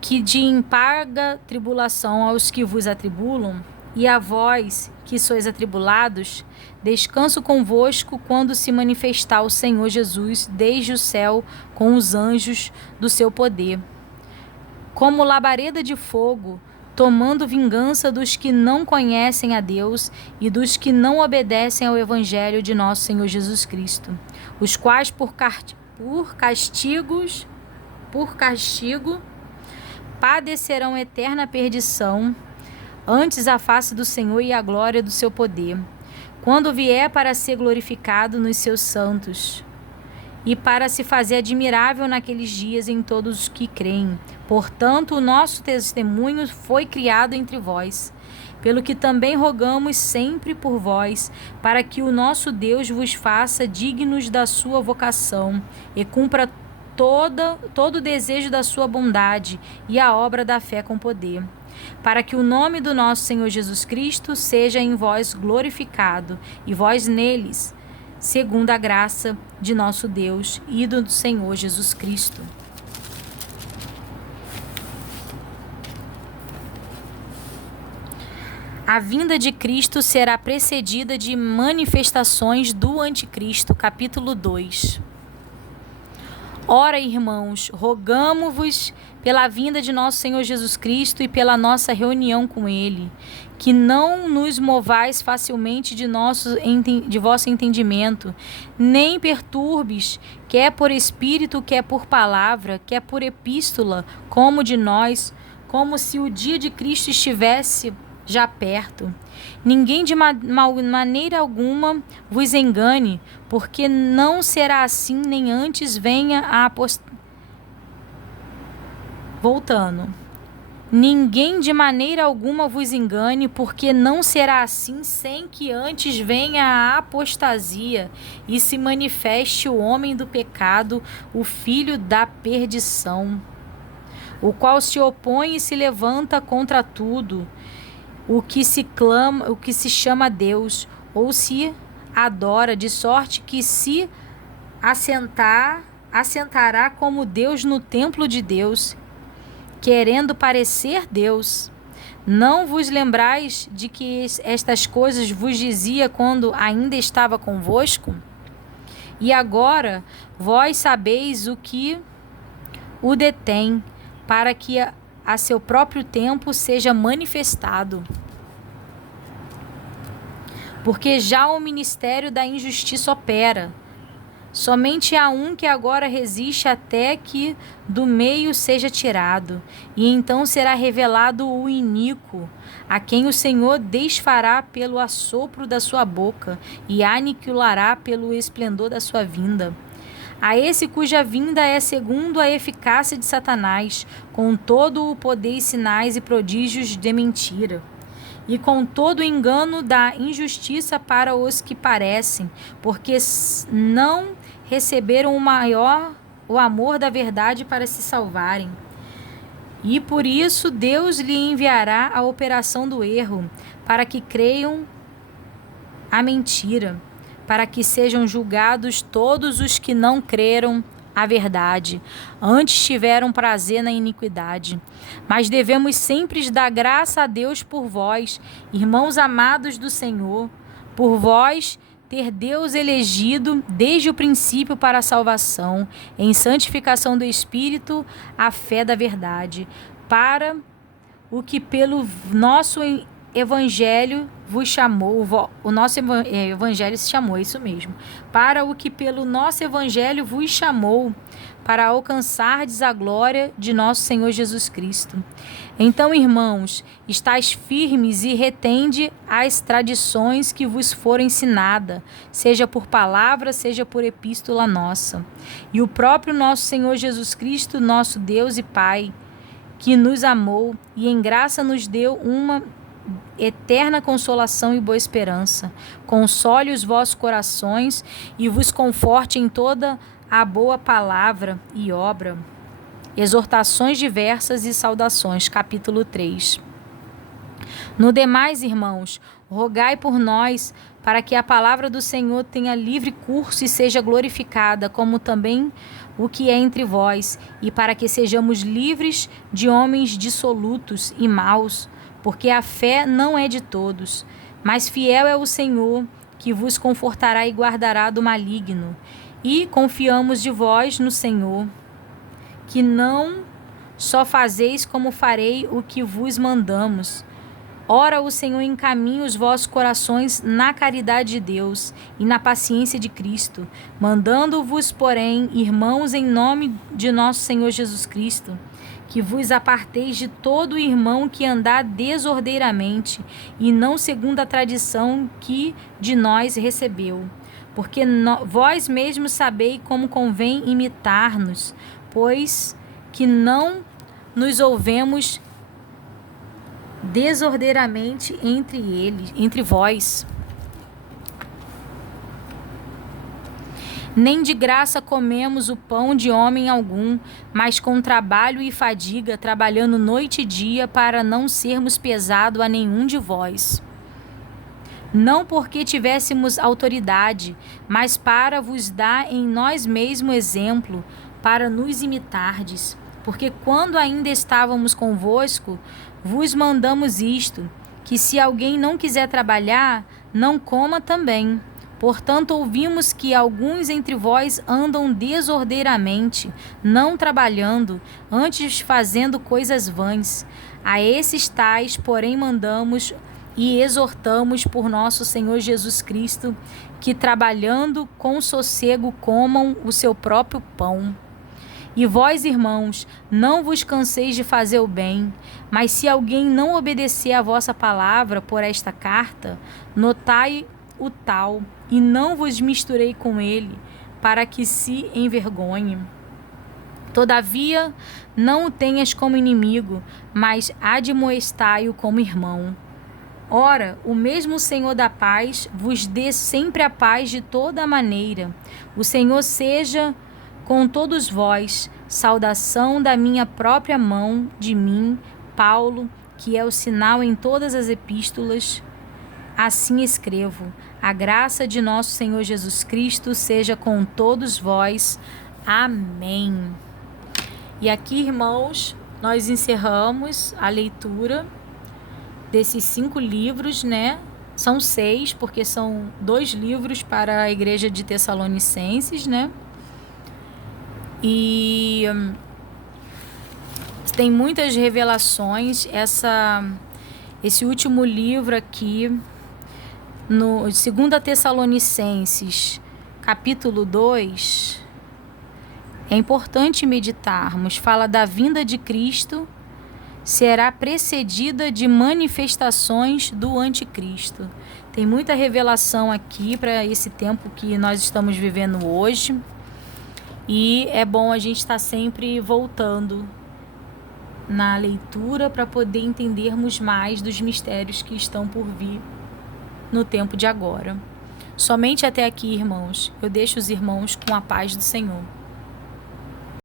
que de impaga tribulação aos que vos atribulam, e a vós que sois atribulados, descanso convosco quando se manifestar o Senhor Jesus desde o céu com os anjos do seu poder, como labareda de fogo, tomando vingança dos que não conhecem a Deus e dos que não obedecem ao Evangelho de nosso Senhor Jesus Cristo, os quais por castigo padecerão eterna perdição, antes a face do Senhor e a glória do seu poder, quando vier para ser glorificado nos seus santos, e para se fazer admirável naqueles dias em todos os que creem. Portanto, o nosso testemunho foi criado entre vós, pelo que também rogamos sempre por vós, para que o nosso Deus vos faça dignos da sua vocação e cumpra todo o desejo da sua bondade e a obra da fé com poder, para que o nome do nosso Senhor Jesus Cristo seja em vós glorificado, e vós neles, segundo a graça de nosso Deus e do Senhor Jesus Cristo. A vinda de Cristo será precedida de manifestações do Anticristo, capítulo 2. Ora, irmãos, rogamo-vos pela vinda de nosso Senhor Jesus Cristo e pela nossa reunião com Ele, que não nos movais facilmente de vosso entendimento, nem perturbes, quer por espírito, quer por palavra, quer por epístola, como de nós, como se o dia de Cristo estivesse já perto. Ninguém de maneira alguma vos engane, porque não será assim, nem antes venha a Ninguém de maneira alguma vos engane, porque não será assim, sem que antes venha a apostasia e se manifeste o homem do pecado, o filho da perdição, o qual se opõe e se levanta contra tudo o que se chama Deus, ou se adora, de sorte que se assentará como Deus no templo de Deus, querendo parecer Deus. Não vos lembrais de que estas coisas vos dizia quando ainda estava convosco? E agora vós sabeis o que o detém, para que a seu próprio tempo seja manifestado. Porque já o ministério da injustiça opera. Somente há um que agora resiste até que do meio seja tirado, e então será revelado o iníquo, a quem o Senhor desfará pelo assopro da sua boca e aniquilará pelo esplendor da sua vinda. A esse cuja vinda é segundo a eficácia de Satanás, com todo o poder e sinais e prodígios de mentira, e com todo o engano da injustiça para os que parecem, porque não receberam o amor da verdade para se salvarem. E por isso Deus lhe enviará a operação do erro, para que creiam a mentira, para que sejam julgados todos os que não creram a verdade, antes tiveram prazer na iniquidade. Mas devemos sempre dar graça a Deus por vós, irmãos amados do Senhor, por vós ter Deus elegido desde o princípio para a salvação, em santificação do Espírito, a fé da verdade, para o que pelo nosso Evangelho vos chamou, o nosso Evangelho se chamou, é isso mesmo, para o que pelo nosso Evangelho vos chamou, para alcançardes a glória de nosso Senhor Jesus Cristo. Então, irmãos, estais firmes e retende as tradições que vos foram ensinadas, seja por palavra, seja por epístola nossa. E o próprio nosso Senhor Jesus Cristo, nosso Deus e Pai, que nos amou e em graça nos deu uma eterna consolação e boa esperança, console os vossos corações e vos conforte em toda a boa palavra e obra. Exortações diversas e saudações, capítulo 3. No demais, irmãos, rogai por nós, para que a palavra do Senhor tenha livre curso e seja glorificada, como também o que é entre vós, e para que sejamos livres de homens dissolutos e maus, porque a fé não é de todos, mas fiel é o Senhor, que vos confortará e guardará do maligno. E confiamos de vós no Senhor, que não só fazeis como farei o que vos mandamos. Ora, o Senhor encaminha os vossos corações na caridade de Deus e na paciência de Cristo, mandando-vos, porém, irmãos, em nome de nosso Senhor Jesus Cristo, que vos aparteis de todo irmão que andar desordeiramente, e não segundo a tradição que de nós recebeu. Porque vós mesmos sabeis como convém imitar-nos, pois que não nos ouvemos desordeiramente entre vós. Nem de graça comemos o pão de homem algum, mas com trabalho e fadiga, trabalhando noite e dia, para não sermos pesado a nenhum de vós. Não porque tivéssemos autoridade, mas para vos dar em nós mesmos exemplo, para nos imitardes. Porque quando ainda estávamos convosco, vos mandamos isto, que se alguém não quiser trabalhar, não coma também. Portanto, ouvimos que alguns entre vós andam desordeiramente, não trabalhando, antes fazendo coisas vãs. A esses tais, porém, mandamos e exortamos por nosso Senhor Jesus Cristo, que trabalhando com sossego comam o seu próprio pão. E vós, irmãos, não vos canseis de fazer o bem, mas se alguém não obedecer à vossa palavra por esta carta, notai o tal, e não vos misturei com ele, para que se envergonhe. Todavia, não o tenhas como inimigo, mas admoestai-o como irmão. Ora, o mesmo Senhor da paz vos dê sempre a paz de toda maneira. O Senhor seja com todos vós. Saudação da minha própria mão, de mim, Paulo, que é o sinal em todas as epístolas. Assim escrevo. A graça de nosso Senhor Jesus Cristo seja com todos vós. Amém. E aqui, irmãos, nós encerramos a leitura desses 5 livros, né? São 6, porque são 2 livros para a igreja de Tessalonicenses, né? E tem muitas revelações. Esse último livro aqui, no 2 Tessalonicenses, capítulo 2, é importante meditarmos. Fala da vinda de Cristo, será precedida de manifestações do anticristo. Tem muita revelação aqui para esse tempo que nós estamos vivendo hoje. E é bom a gente estar sempre voltando na leitura para poder entendermos mais dos mistérios que estão por vir no tempo de agora. Somente até aqui, irmãos. Eu deixo os irmãos com a paz do Senhor.